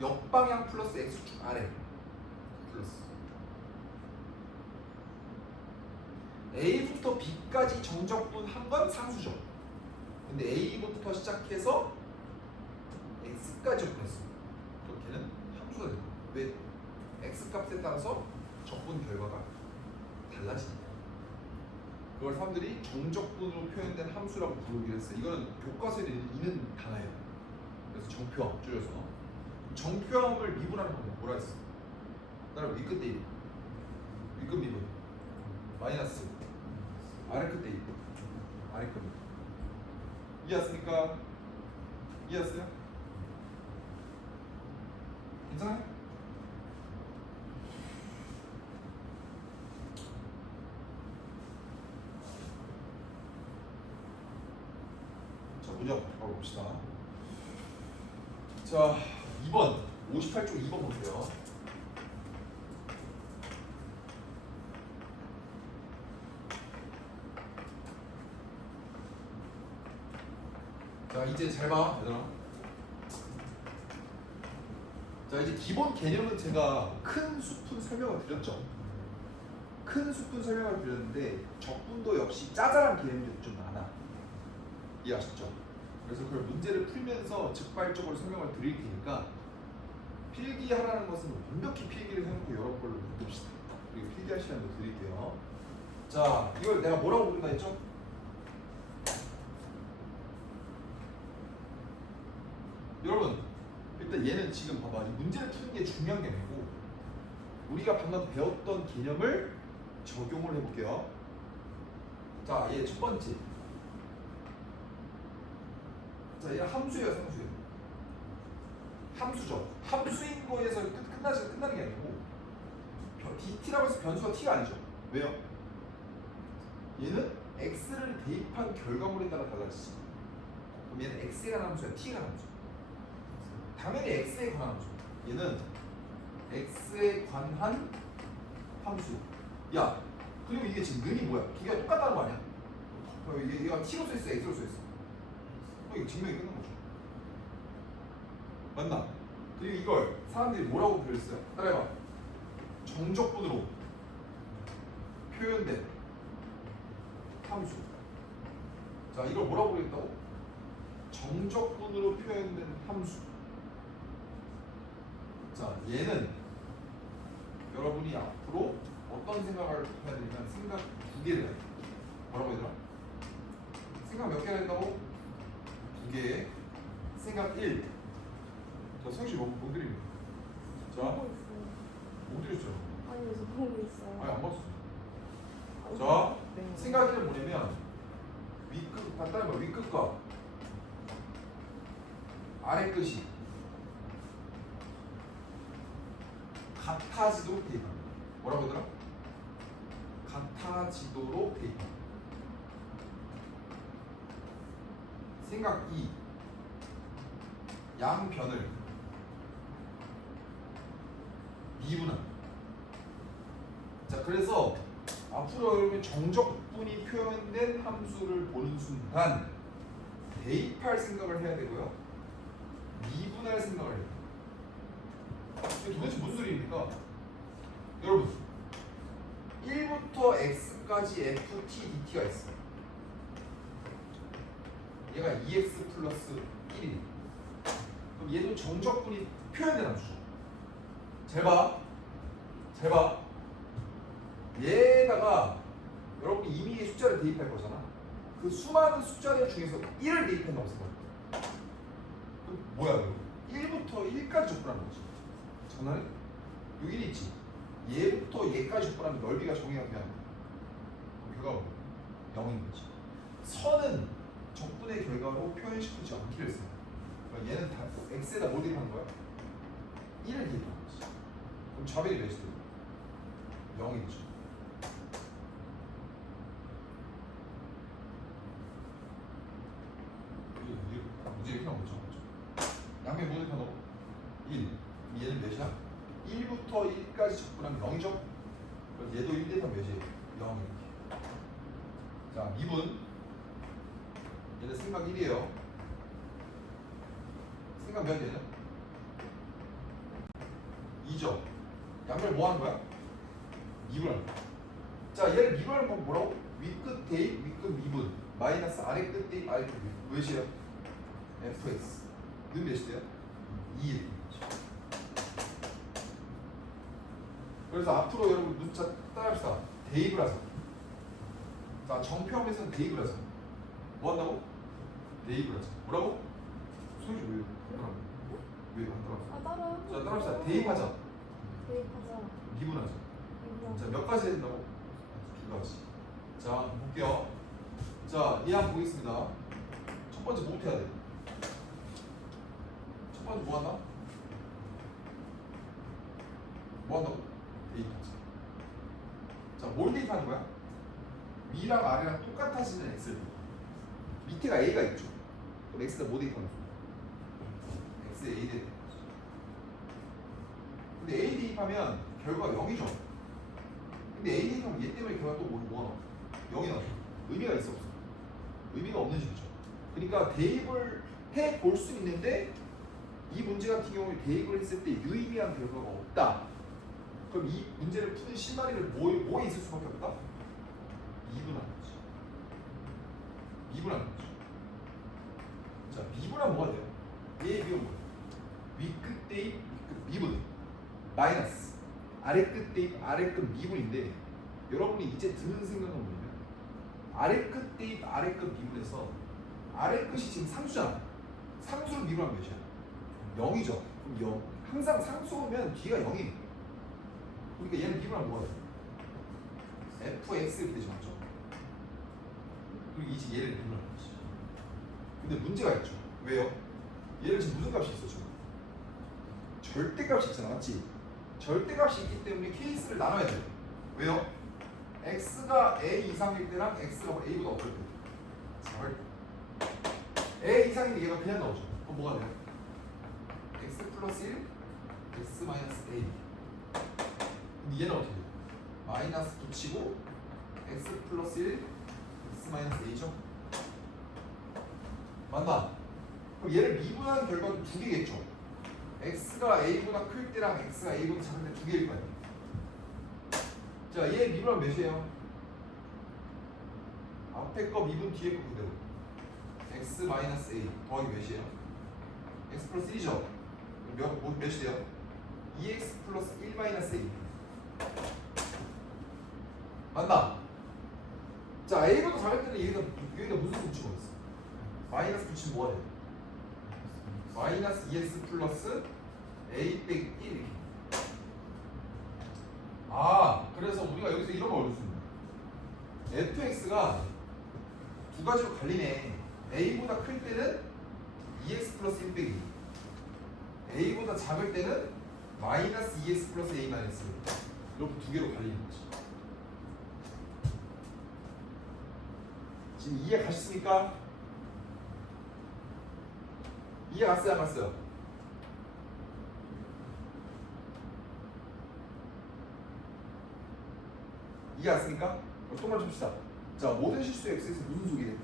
역방향 플러스 x축 아래 플러스. A부터 B까지 정적분 한 건 상수죠. 근데 A부터 시작해서 X까지 적분했어. 그렇게는 함수가 되고. 왜? X 값에 따라서 적분 결과가 달라지니까. 그걸 사람들이 정적분으로 표현된 함수라고 부르기로 했어요. 이거는 교과서에 있는 단어예요. 그래서 정표함 줄여서. 정표함을 미분하는 방법 뭐라 했어? 따라 위끝 대입. 위끝 미분. 마이너스. 아래 끝 대입. 아래 끝. 이해했습니까? 이해했어요? 괜찮아요? 자, 문제 바로 봅시다. 자, 2번 58쪽 2번 볼게요. 자, 이제 잘 봐, 얘들아. 자, 이제 기본 개념은 제가 큰 숲은 설명을 드렸죠. 큰 숲은 설명을 드렸는데 적분도 역시 짜잘한 개념들이 좀 많아. 이해하셨죠? 그래서 그걸 문제를 풀면서 즉발적으로 설명을 드릴 테니까 필기하라는 것은 완벽히 필기를 해놓고 여러 걸로 묶읍시다. 그리고 필기할 시간도 드릴게요. 자, 이걸 내가 뭐라고 부른다 했죠? 여러분, 일단 얘는 지금 봐봐. 이 문제를 푸는 게 중요한 게 아니고 우리가 방금 배웠던 개념을 적용을 해볼게요. 자, 얘 첫 번째. 자, 얘는 함수예요, 상수예요? 함수죠. 함수인 거에서 끝나는 게 아니고 dt라고 해서 변수가 t가 아니죠. 왜요? 얘는 x를 대입한 결과물에 따라 달라지지. 그럼 얘는 x에 관한 함수야, t에 관한 함수. 당연히 x에 관한 함수. 얘는 x에 관한 함수. 야, 그리고 이게 지금 는이 뭐야? 두 개가 똑같다는 거 아니야? 얘가 t로 써있어, x로 써있어. 이거 증명이 끝난 거죠. 맞나? 그리고 이걸 사람들이 뭐라고 표현했어요? 따라해봐. 정적분으로 표현된 함수. 자, 이걸 뭐라고 부르겠다고? 정적분으로 표현된 함수. 자, 얘는 여러분이 앞으로 어떤 생각을 해야 되냐면 생각 두 개를 해야 돼. 뭐라고 얘들아? 생각 몇 개를 했다고? 두 개. 생각 1. 자, 성씨 뭐 드립니까? 자, 못 드렸죠? 아니, 저 보고 있어요. 아니, 안 봤어. 아, 자, 네. 생각 1은 뭐냐면 위끝, 따라해봐. 위끝과 아래 끝이 같아지도록 대입합니다. 뭐라고 하더라? 같아지도록 대입합니다. 생각 2. 양변을 미분합니다. 자, 그래서 앞으로 여러분이 정적분이 표현된 함수를 보는 순간 대입할 생각을 해야 되고요. 미분할 생각을 해야 돼요. 이게 도대체 무슨 소리입니까? 여러분, 1부터 x까지 ft dt가 있어요. 얘가 2x 플러스 1이. 그럼 얘도 정적분이 표현된 함수죠. 잘 봐. 잘 봐. 얘에다가 여러분이 이미 숫자를 대입할 거잖아. 그 수많은 숫자들 중에서 1을 대입한다고 생각해. 그럼 뭐야, 여러분? 1부터 1까지 적분하는 거지. 장난해? 여기 1 있지. 얘부터 얘까지 적분하면 넓이가 정의가 돼야 돼. 그럼 결과가 0인 거지. 선은 적분의 결과로 표현시키지 않기로 했어요. 그러니까 얘는 다 x에다 뭐 대입하는 거야? 1을 대입하는 거지. 그럼 좌변이 몇이 돼? 0이죠. 문제가 필요한 거죠. 양면 뭐 대입하는 거? 1. 얘는 몇이야? 1부터 1까지 접근하면 0이죠? 그래서 얘도 1 대입하면 몇이에요? 0 이렇게. 자, 미분. 얘는 생각 1이에요. 생각 몇 얘는? 2죠. 양면 뭐 하는 거야? 미분하는 거야. 자, 얘를 미분하는 건 뭐라고? 윗끝 대입, 윗끝 미분. 마이너스 아래 끝 대입, 아래 끝 미분. 몇이에요? fx. 는 몇이 돼요? 2. 그래서 앞으로 여러분 문자 따라합시다. 대입을 하자. 자, 정표함에서는 대입을 하자. 뭐 한다고? 대입을 하자. 뭐라고? 소리 좀 왜 안 따라왔어? 아 따라요? 자, 따라합시다. 대입하자. 대입하자. 미분하자. 미분. 자, 몇 가지 된다고? 두 가지. 자, 볼게요. 자, 이 한번 보겠습니다. 첫 번째 뭐부터 해야 돼? 첫 번째 뭐 한다? 뭐 한다고? 대입하자. 자, 뭘 대입하는 거야? 위랑 아래랑 똑같아지는 x를 대입. 밑에가 a가 있죠. 그럼 x가 뭐 대입하는 거야? x에 a 대입. 근데 a 대입하면 결과가 0이죠. 근데 a 대입하면 얘 때문에 결과가 또 뭐 나와? 0이 나와. 의미가 있어 없어? 의미가 없는 식이죠. 그러니까 대입을 해 볼 수 있는데 이 문제 같은 경우에 대입을 했을 때 유의미한 결과가 없다. 그럼 이 문제를 푸는 실마리를 뭐에 있을 수밖에 없다? 미분하는 거지. 미분하는 거지. 자, 미분하면 뭐가 돼요? 얘의 비용 뭐야? 윗끝 대입, 윗끝 미분. 마이너스. 아래끝 대입, 아래끝 미분인데 여러분이 이제 드는 생각은 뭐냐면 아래끝 대입, 아래끝 미분에서 아래끝이 지금 상수잖아. 상수를 미분하면 몇이야? 0이죠. 그럼 0. 항상 상수면 뒤가 0이. 그러니까 얘는 미분하면 뭐가 돼? fx 이렇게 되지 맞죠? 그리고 이제 얘를 미분하는 거지. 근데 문제가 있죠. 왜요? 얘를 지금 무슨 값이 있어 지금? 절대값이 있잖아, 맞지? 절대값이 있기 때문에 케이스를 나눠야 돼. 왜요? x가 a 이상일 때랑 x가 a보다 없을 때. 4을 a 이상인데 얘가 그냥 나오죠. 그럼 뭐가 돼요? x 플러스 1, x 마이너스 a. 근데 얘는 어떻게 돼요? 마이너스 붙이고 x 플러스 1, x 마이너스 a죠? 맞나? 그럼 얘를 미분하는 결과는 두 개겠죠? x가 a보다 클 때랑 x가 a보다 작을 때 두 개일 거예요. 자, 얘 미분하면 몇이에요? 앞에 거 미분 뒤에 거 그대로. x 마이너스 a 더하기 몇이에요? x 플러스 1이죠? 몇이 돼요? 2x 플러스 1 마이너스 a. 맞나? 자, a보다 작을 때는 여기다 무슨 수 붙이고 있어? 마이너스 붙이면 뭐가 돼? 마이너스 2x 플러스 a 빼기 1 이렇게. 아, 그래서 우리가 여기서 이런 걸 얻을 수 있는 fx가 두 가지로 갈리네. a보다 클 때는 2x 플러스 1 빼기 a보다 작을 때는 마이너스 2x 플러스 a 마이너스 1. 이렇게 두 개로 갈리는 거지. 지금 이해 가셨습니까? 이해 갔어요, 안 갔어요? 이해 갔습니까? 똑바로 줍시다. 자, 모든 실수 x에서 무슨 속이 돼?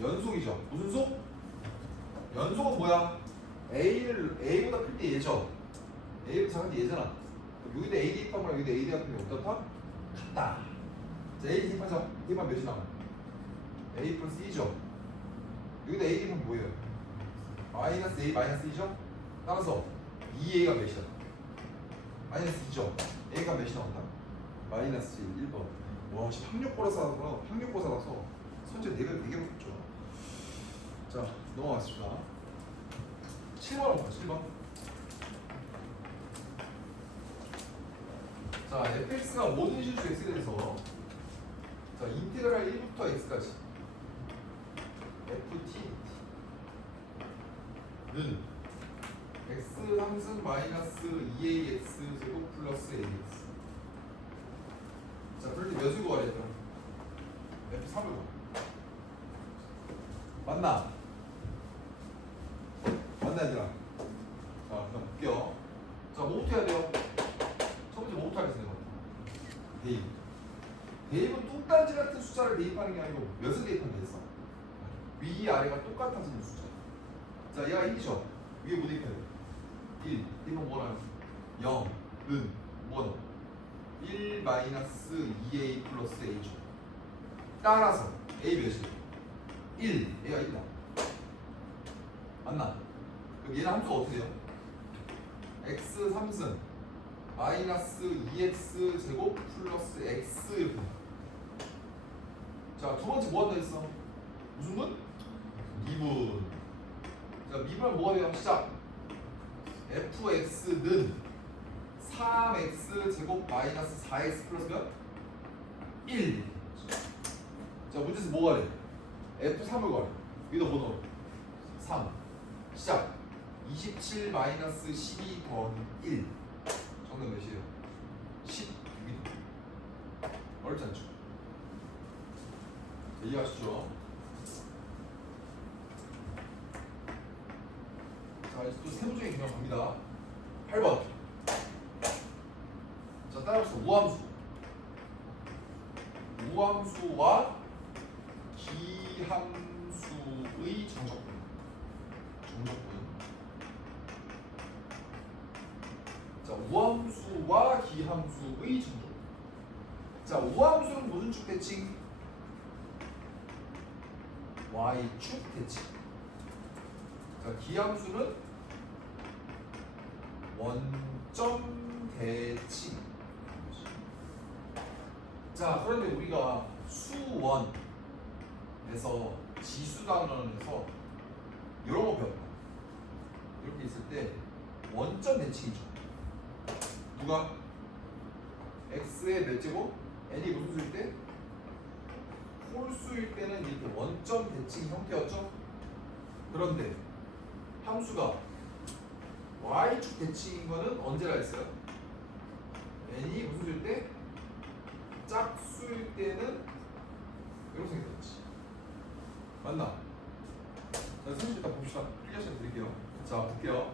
연속이죠. 무슨 속? 연속은 뭐야? a보다 클 때 얘죠. a보다 작을 때 얘잖아. 여기다 a 대입하면 여기다 a 대입하면 어떻다? 같다. 자, a 대입하자. 대입하면 몇이 나와? a 플러스 2죠. 여기다 a 대입하면 뭐예요? 마이너스 a 마이너스 2죠? 따라서 2a가 몇이야? 마이너스 2죠. a가 몇이 나온다? 마이너스 1번. 와, 학력고사라서 선제 4개 붙죠. 자, 넘어가겠습니다. 7번 봐, 7번. 자, fx가 모든 실수 x에 대해서 자, 인테그랄 1부터 x까지 ft 는 x 3승 마이너스 2ax 제곱 플러스 ax. 자, 그럴 때 몇을 구하래 얘들아? f 3을 구하. 맞나? 맞나 얘들아? 자, 그럼 볼게요. 자, 뭐부터 해야 돼요? 첫 번째 뭐부터 하겠습니다. 대입. 대입은 뚱딴지 같은 숫자를 대입하는 게 아니고 몇을 대입하면 되겠어? 위 아래가 똑같아지는 숫자. 자, 얘가 1이죠. 위에 뭐 대입해야 돼? 1. 대입은 뭐라요? 0. 는 뭐? 1 마이너스 2a 플러스 a죠. 따라서 a 몇이에요? 1. 얘가 1이다. 맞나? 그럼 얘는 함수가 어떻게 돼요? x 3승 마이너스 2x 제곱 플러스 x 이렇게 돼요. 자, 두 번째 뭐 한다 했어? 무슨 분? 미분. 자, 미분은 뭐가 돼요? 시작. fx는 3x 제곱 마이너스 4x 플러스 몇? 1. 자, 문제에서 뭐가 돼? f3을 구하래. 여기다 뭐 넣어? 3. 시작. 27 마이너스 12 더하기 1. 정답 몇이에요? 16입니다. 어렵지 않죠? 자, 이해하시죠? 자, 이제 또 세부적인 개념 갑니다. 8번. 자, 따라서 우함수. 우함수와 기함수의 정적분. 정적분. 자, 우함수와 기함수의 정적분. 자, 우함수는 무슨 축 대칭? y축 대칭. 자, 기함수는 원점 대칭. 자, 그런데 우리가 수원에서 지수단원에서 이런 거 배웠다. 이렇게 있을 때 원점 대칭이죠. 누가? x의 몇 제곱? n이 무슨 수일 때? 홀수일 때는 이렇게 원점 대칭 형태였죠. 그런데 함수가 y축 대칭인 거는 언제라 했어요? n이 무슨 수일 때? 짝수일 때는 이렇게 생겼지. 맞나? 자, 선생님 일단 봅시다. 클리어션 드릴게요. 자, 볼게요.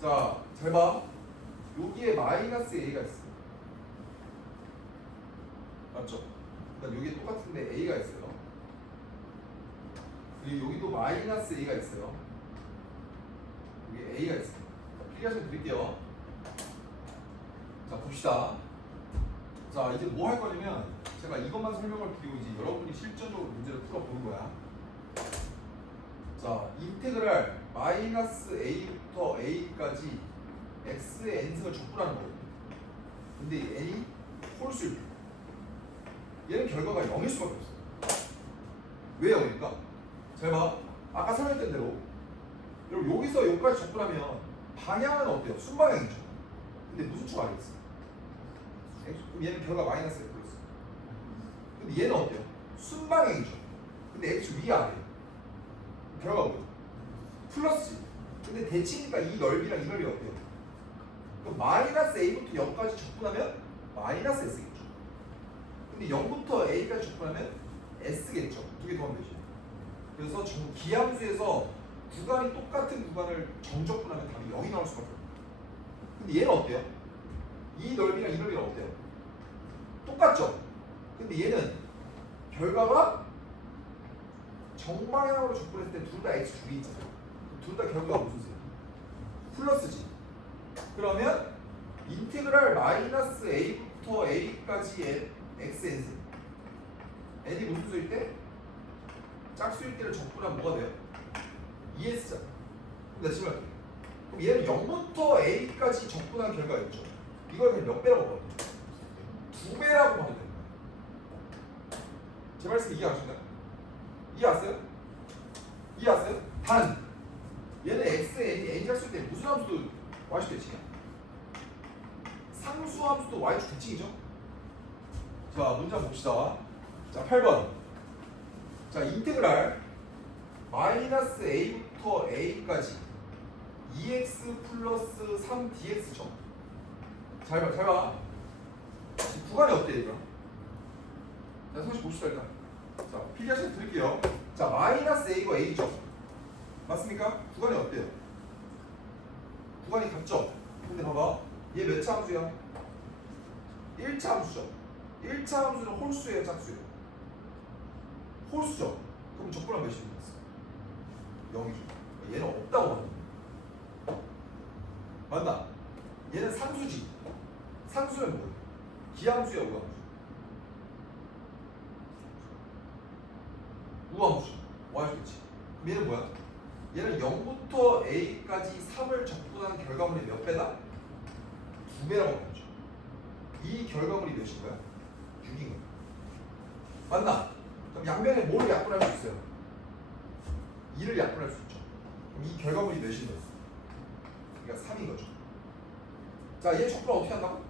자, 잘 봐. 여기에 마이너스 a가 있어. 맞죠? 그러니까 여기 똑같은데 a가 있어요. 그리고 여기도 마이너스 a가 있어요. 여기 a가 있어요. 클리어션 드릴게요. 자, 봅시다. 자, 이제 뭐 할 거냐면 제가 이것만 설명을 드리고 이제 여러분이 실전적으로 문제를 풀어보는 거야. 자, 인테그랄 마이너스 a부터 a까지 x의 n승을 적분하는 거거든요. 근데 이 n이 홀수일 때 얘는 결과가 0일 수밖에 없어요. 왜 0일까? 잘 봐. 아까 설명했던 대로 여러분 여기서 여기까지 적분하면 방향은 어때요? 순방향이죠. 근데 무슨 축 아니겠어? 그럼 얘는 결과 마이너스 F 플러스. 근데 얘는 어때요? 순방향이죠. 근데 X 위 아래. 결과가 뭐죠? 플러스지. 근데 대칭이니까 이 넓이랑 이 넓이가 어때요? 그럼 마이너스 A부터 0까지 적분하면 마이너스 S겠죠. 근데 0부터 A까지 적분하면 S겠죠. 두 개 더하면 되죠. 그래서 기함수에서 구간이 똑같은 구간을 정적분하면 답이 0이 나올 수밖에 없어요. 근데 얘는 어때요? 이 넓이랑 이 넓이랑 어때요? 똑같죠? 근데 얘는 결과가 정방향으로 적분했을 때 둘 다 x줄이 있잖아요. 둘 다 결과가 무슨 수예요? 플러스지. 그러면 인테그랄 마이너스 a부터 a까지 xn승 n이 무슨 수일 때? 짝수일 때를 적분하면 뭐가 돼요? 2s잖아. 근데 다시 말할게요. 그럼 얘는 0부터 a까지 적분한 결과가 있죠. 이걸 그냥 몇 배라고 봐도 돼요? 2배라고 봐도 됩니다. 제 말씀 이해하시나요? 이해하세요? 이해하세요? 단 얘는 x, n이 짝수일 때 무슨 함수도 y축 대칭이야? 상수 함수도 y축 대칭이죠? 자, 문제 한번 봅시다. 자, 8번. 자, 인테그랄 마이너스 a부터 a까지 2x 플러스 3dx죠. 잘 봐, 잘 봐. 지금 구간이 어때, 얘들아? 자, 소식 봅시다, 일단. 자, 필기하시면 드릴게요. 자, 마이너스 a가 a죠. 맞습니까? 구간이 어때요? 구간이 같죠? 근데 봐봐. 얘 몇 차 함수야? 1차 함수죠. 1차 함수는 홀수예요, 짝수예요? 홀수죠. 그럼 적분한 몇이 되겠어? 0이죠. 얘는 없다고 하는 거야. 맞나? 얘는 상수지. 상수는 뭐야? 기함수야, 우함수? 우함수. y겠지. 그럼 얘는 뭐야? 얘는 0부터 a까지 3을 적분한 결과물이 몇 배다? 2배라고 하죠. 이 결과물이 몇인 거야? 6인 거야. 맞나? 그럼 양변에 뭐를 약분할 수 있어요? 2를 약분할 수 있죠. 그럼 이 결과물이 몇인 거야? 그러니까 3인 거죠. 자, 얘 적분 어떻게 한다고?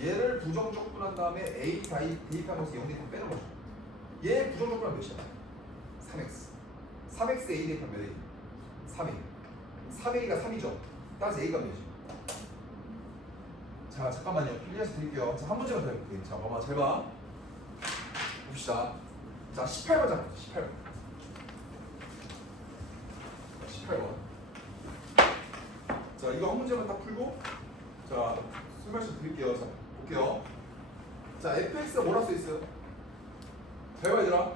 얘를 부정 적분한 다음에 a 대입하면서 0 대입하면 빼는 거죠. 얘 부정 적분하면 몇이야? 3x. 3x a 대입하면 몇 a? 3a. 3a가 3이죠. 따라서 a가 몇이야? 자, 잠깐만요. 필기해서 드릴게요. 자, 한 문제만 더 해볼게요. 자, 봐봐. 잘 봐. 봅시다. 자, 18번 잡아. 18번. 18번. 자, 이거 한 문제만 딱 풀고, 자, 술 말씀 드릴게요. 자, 볼게요. 자, fx가 뭐라 써 있어요? 잘 봐, 얘들아.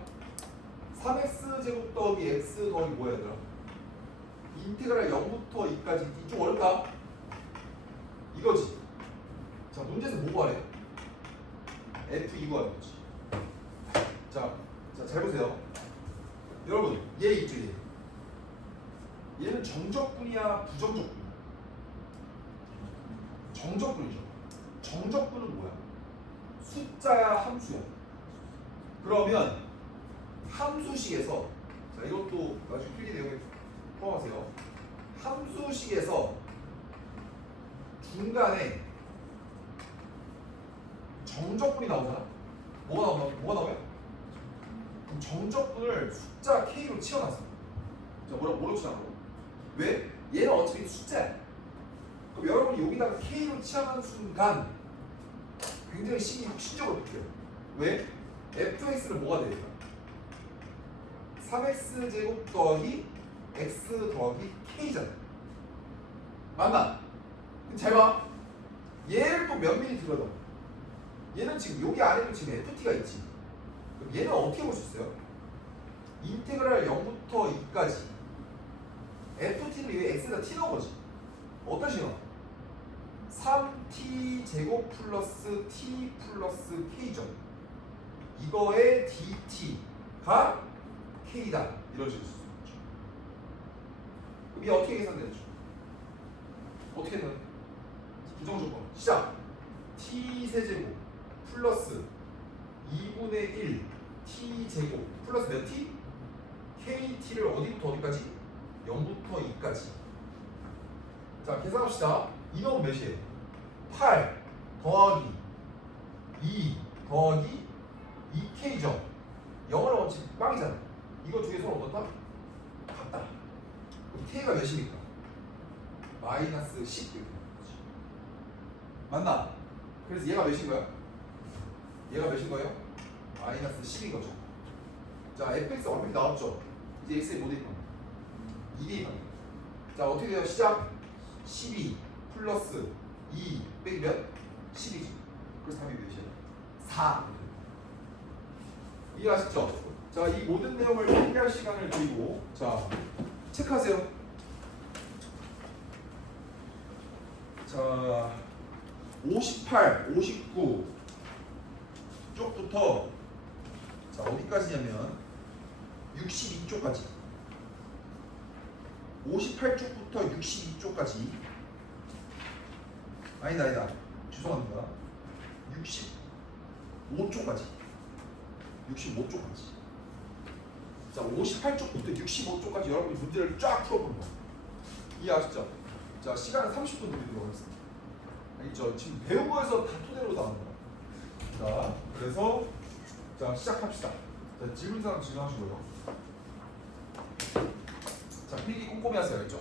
3x 제곱 더하기 x 더하기 뭐야, 얘들아? 인테그랄 0부터 2까지. 좀 어렵다. 이거지. 자, 문제에서 뭐 구하래? f2 구하는 거지. 자, 잘 보세요. 여러분, 얘 있죠, 얘. 얘는 정적분이야, 부정적분이야? 정적분이죠. 정적분은 뭐야? 숫자야, 함수야? 그러면 함수식에서, 자, 이것도 나중에 필기 내용에 포함하세요. 함수식에서 중간에 정적분이 나오잖아? 뭐가 나와요? 그럼 정적분을 숫자 k로 치워놨어. 자, 뭐로 치워놨어? 왜? 얘는 어차피 숫자야. 그럼 여러분이 여기다가 k로 치환하는 순간 굉장히 식이 혁신적으로 바뀌어요. 왜? fx는 뭐가 되니까? 3x 제곱 더하기 x 더하기 k잖아. 맞나? 잘 봐. 얘를 또 면밀히 들여다. 얘는 지금 여기 안에도 지금 ft가 있지. 그럼 얘는 어떻게 볼 수 있어요? 인테그랄 0부터 2까지 ft는 왜 x에다 t 넣은 거지? 어떤 식으로? 3t 제곱 플러스 t 플러스 k죠. 이거의 dt가 k다. 이런 식으로 쓸 수 있죠. 그럼 이게 어떻게 계산되죠? 어떻게 되나요? 부정조건 시작. t 세제곱 플러스 2분의 1 t 제곱 플러스 몇 t? kt를 어디부터 어디까지? 0부터 2까지. 자, 계산합시다. 이놈은 몇이에요? 8 더하기 2 더하기 2k죠. 영어는 원칙 빵이잖아. 이거 두 개 서로 어떻다? 같다. 그럼 k가 몇입니까? 마이너스 10 이렇게 맞나? 그래서 얘가 몇인 거야? 얘가 몇인 거예요? 마이너스 10인 거죠. 자, fx 얼핏 나왔죠? 이제 x에 뭐 대입하면? 2 대입하면. 자, 어떻게 돼요? 시작. 12 플러스 2 빼기 몇? 10이지. 그래서 답이 몇이야? 4. 이해하셨죠? 자, 이 모든 내용을 필기할 시간을 드리고, 자, 체크하세요. 자, 58, 59 쪽부터 자, 어디까지냐면 62쪽까지 58쪽부터 62쪽까지 아니다 죄송합니다 65쪽까지 65쪽까지 자 58쪽부터 65쪽까지 여러분이 문제를 쫙 풀어보는 거예요. 이해하시죠? 자, 시간은 30분 드리도록 하겠습니다. 알겠죠? 지금 배운 거에서 다 토대로 나오는 거야. 자, 그래서 자, 시작합시다. 자, 질문 사람 질문하시고요. 자, 필기 꼼꼼히 하세요. 알겠죠?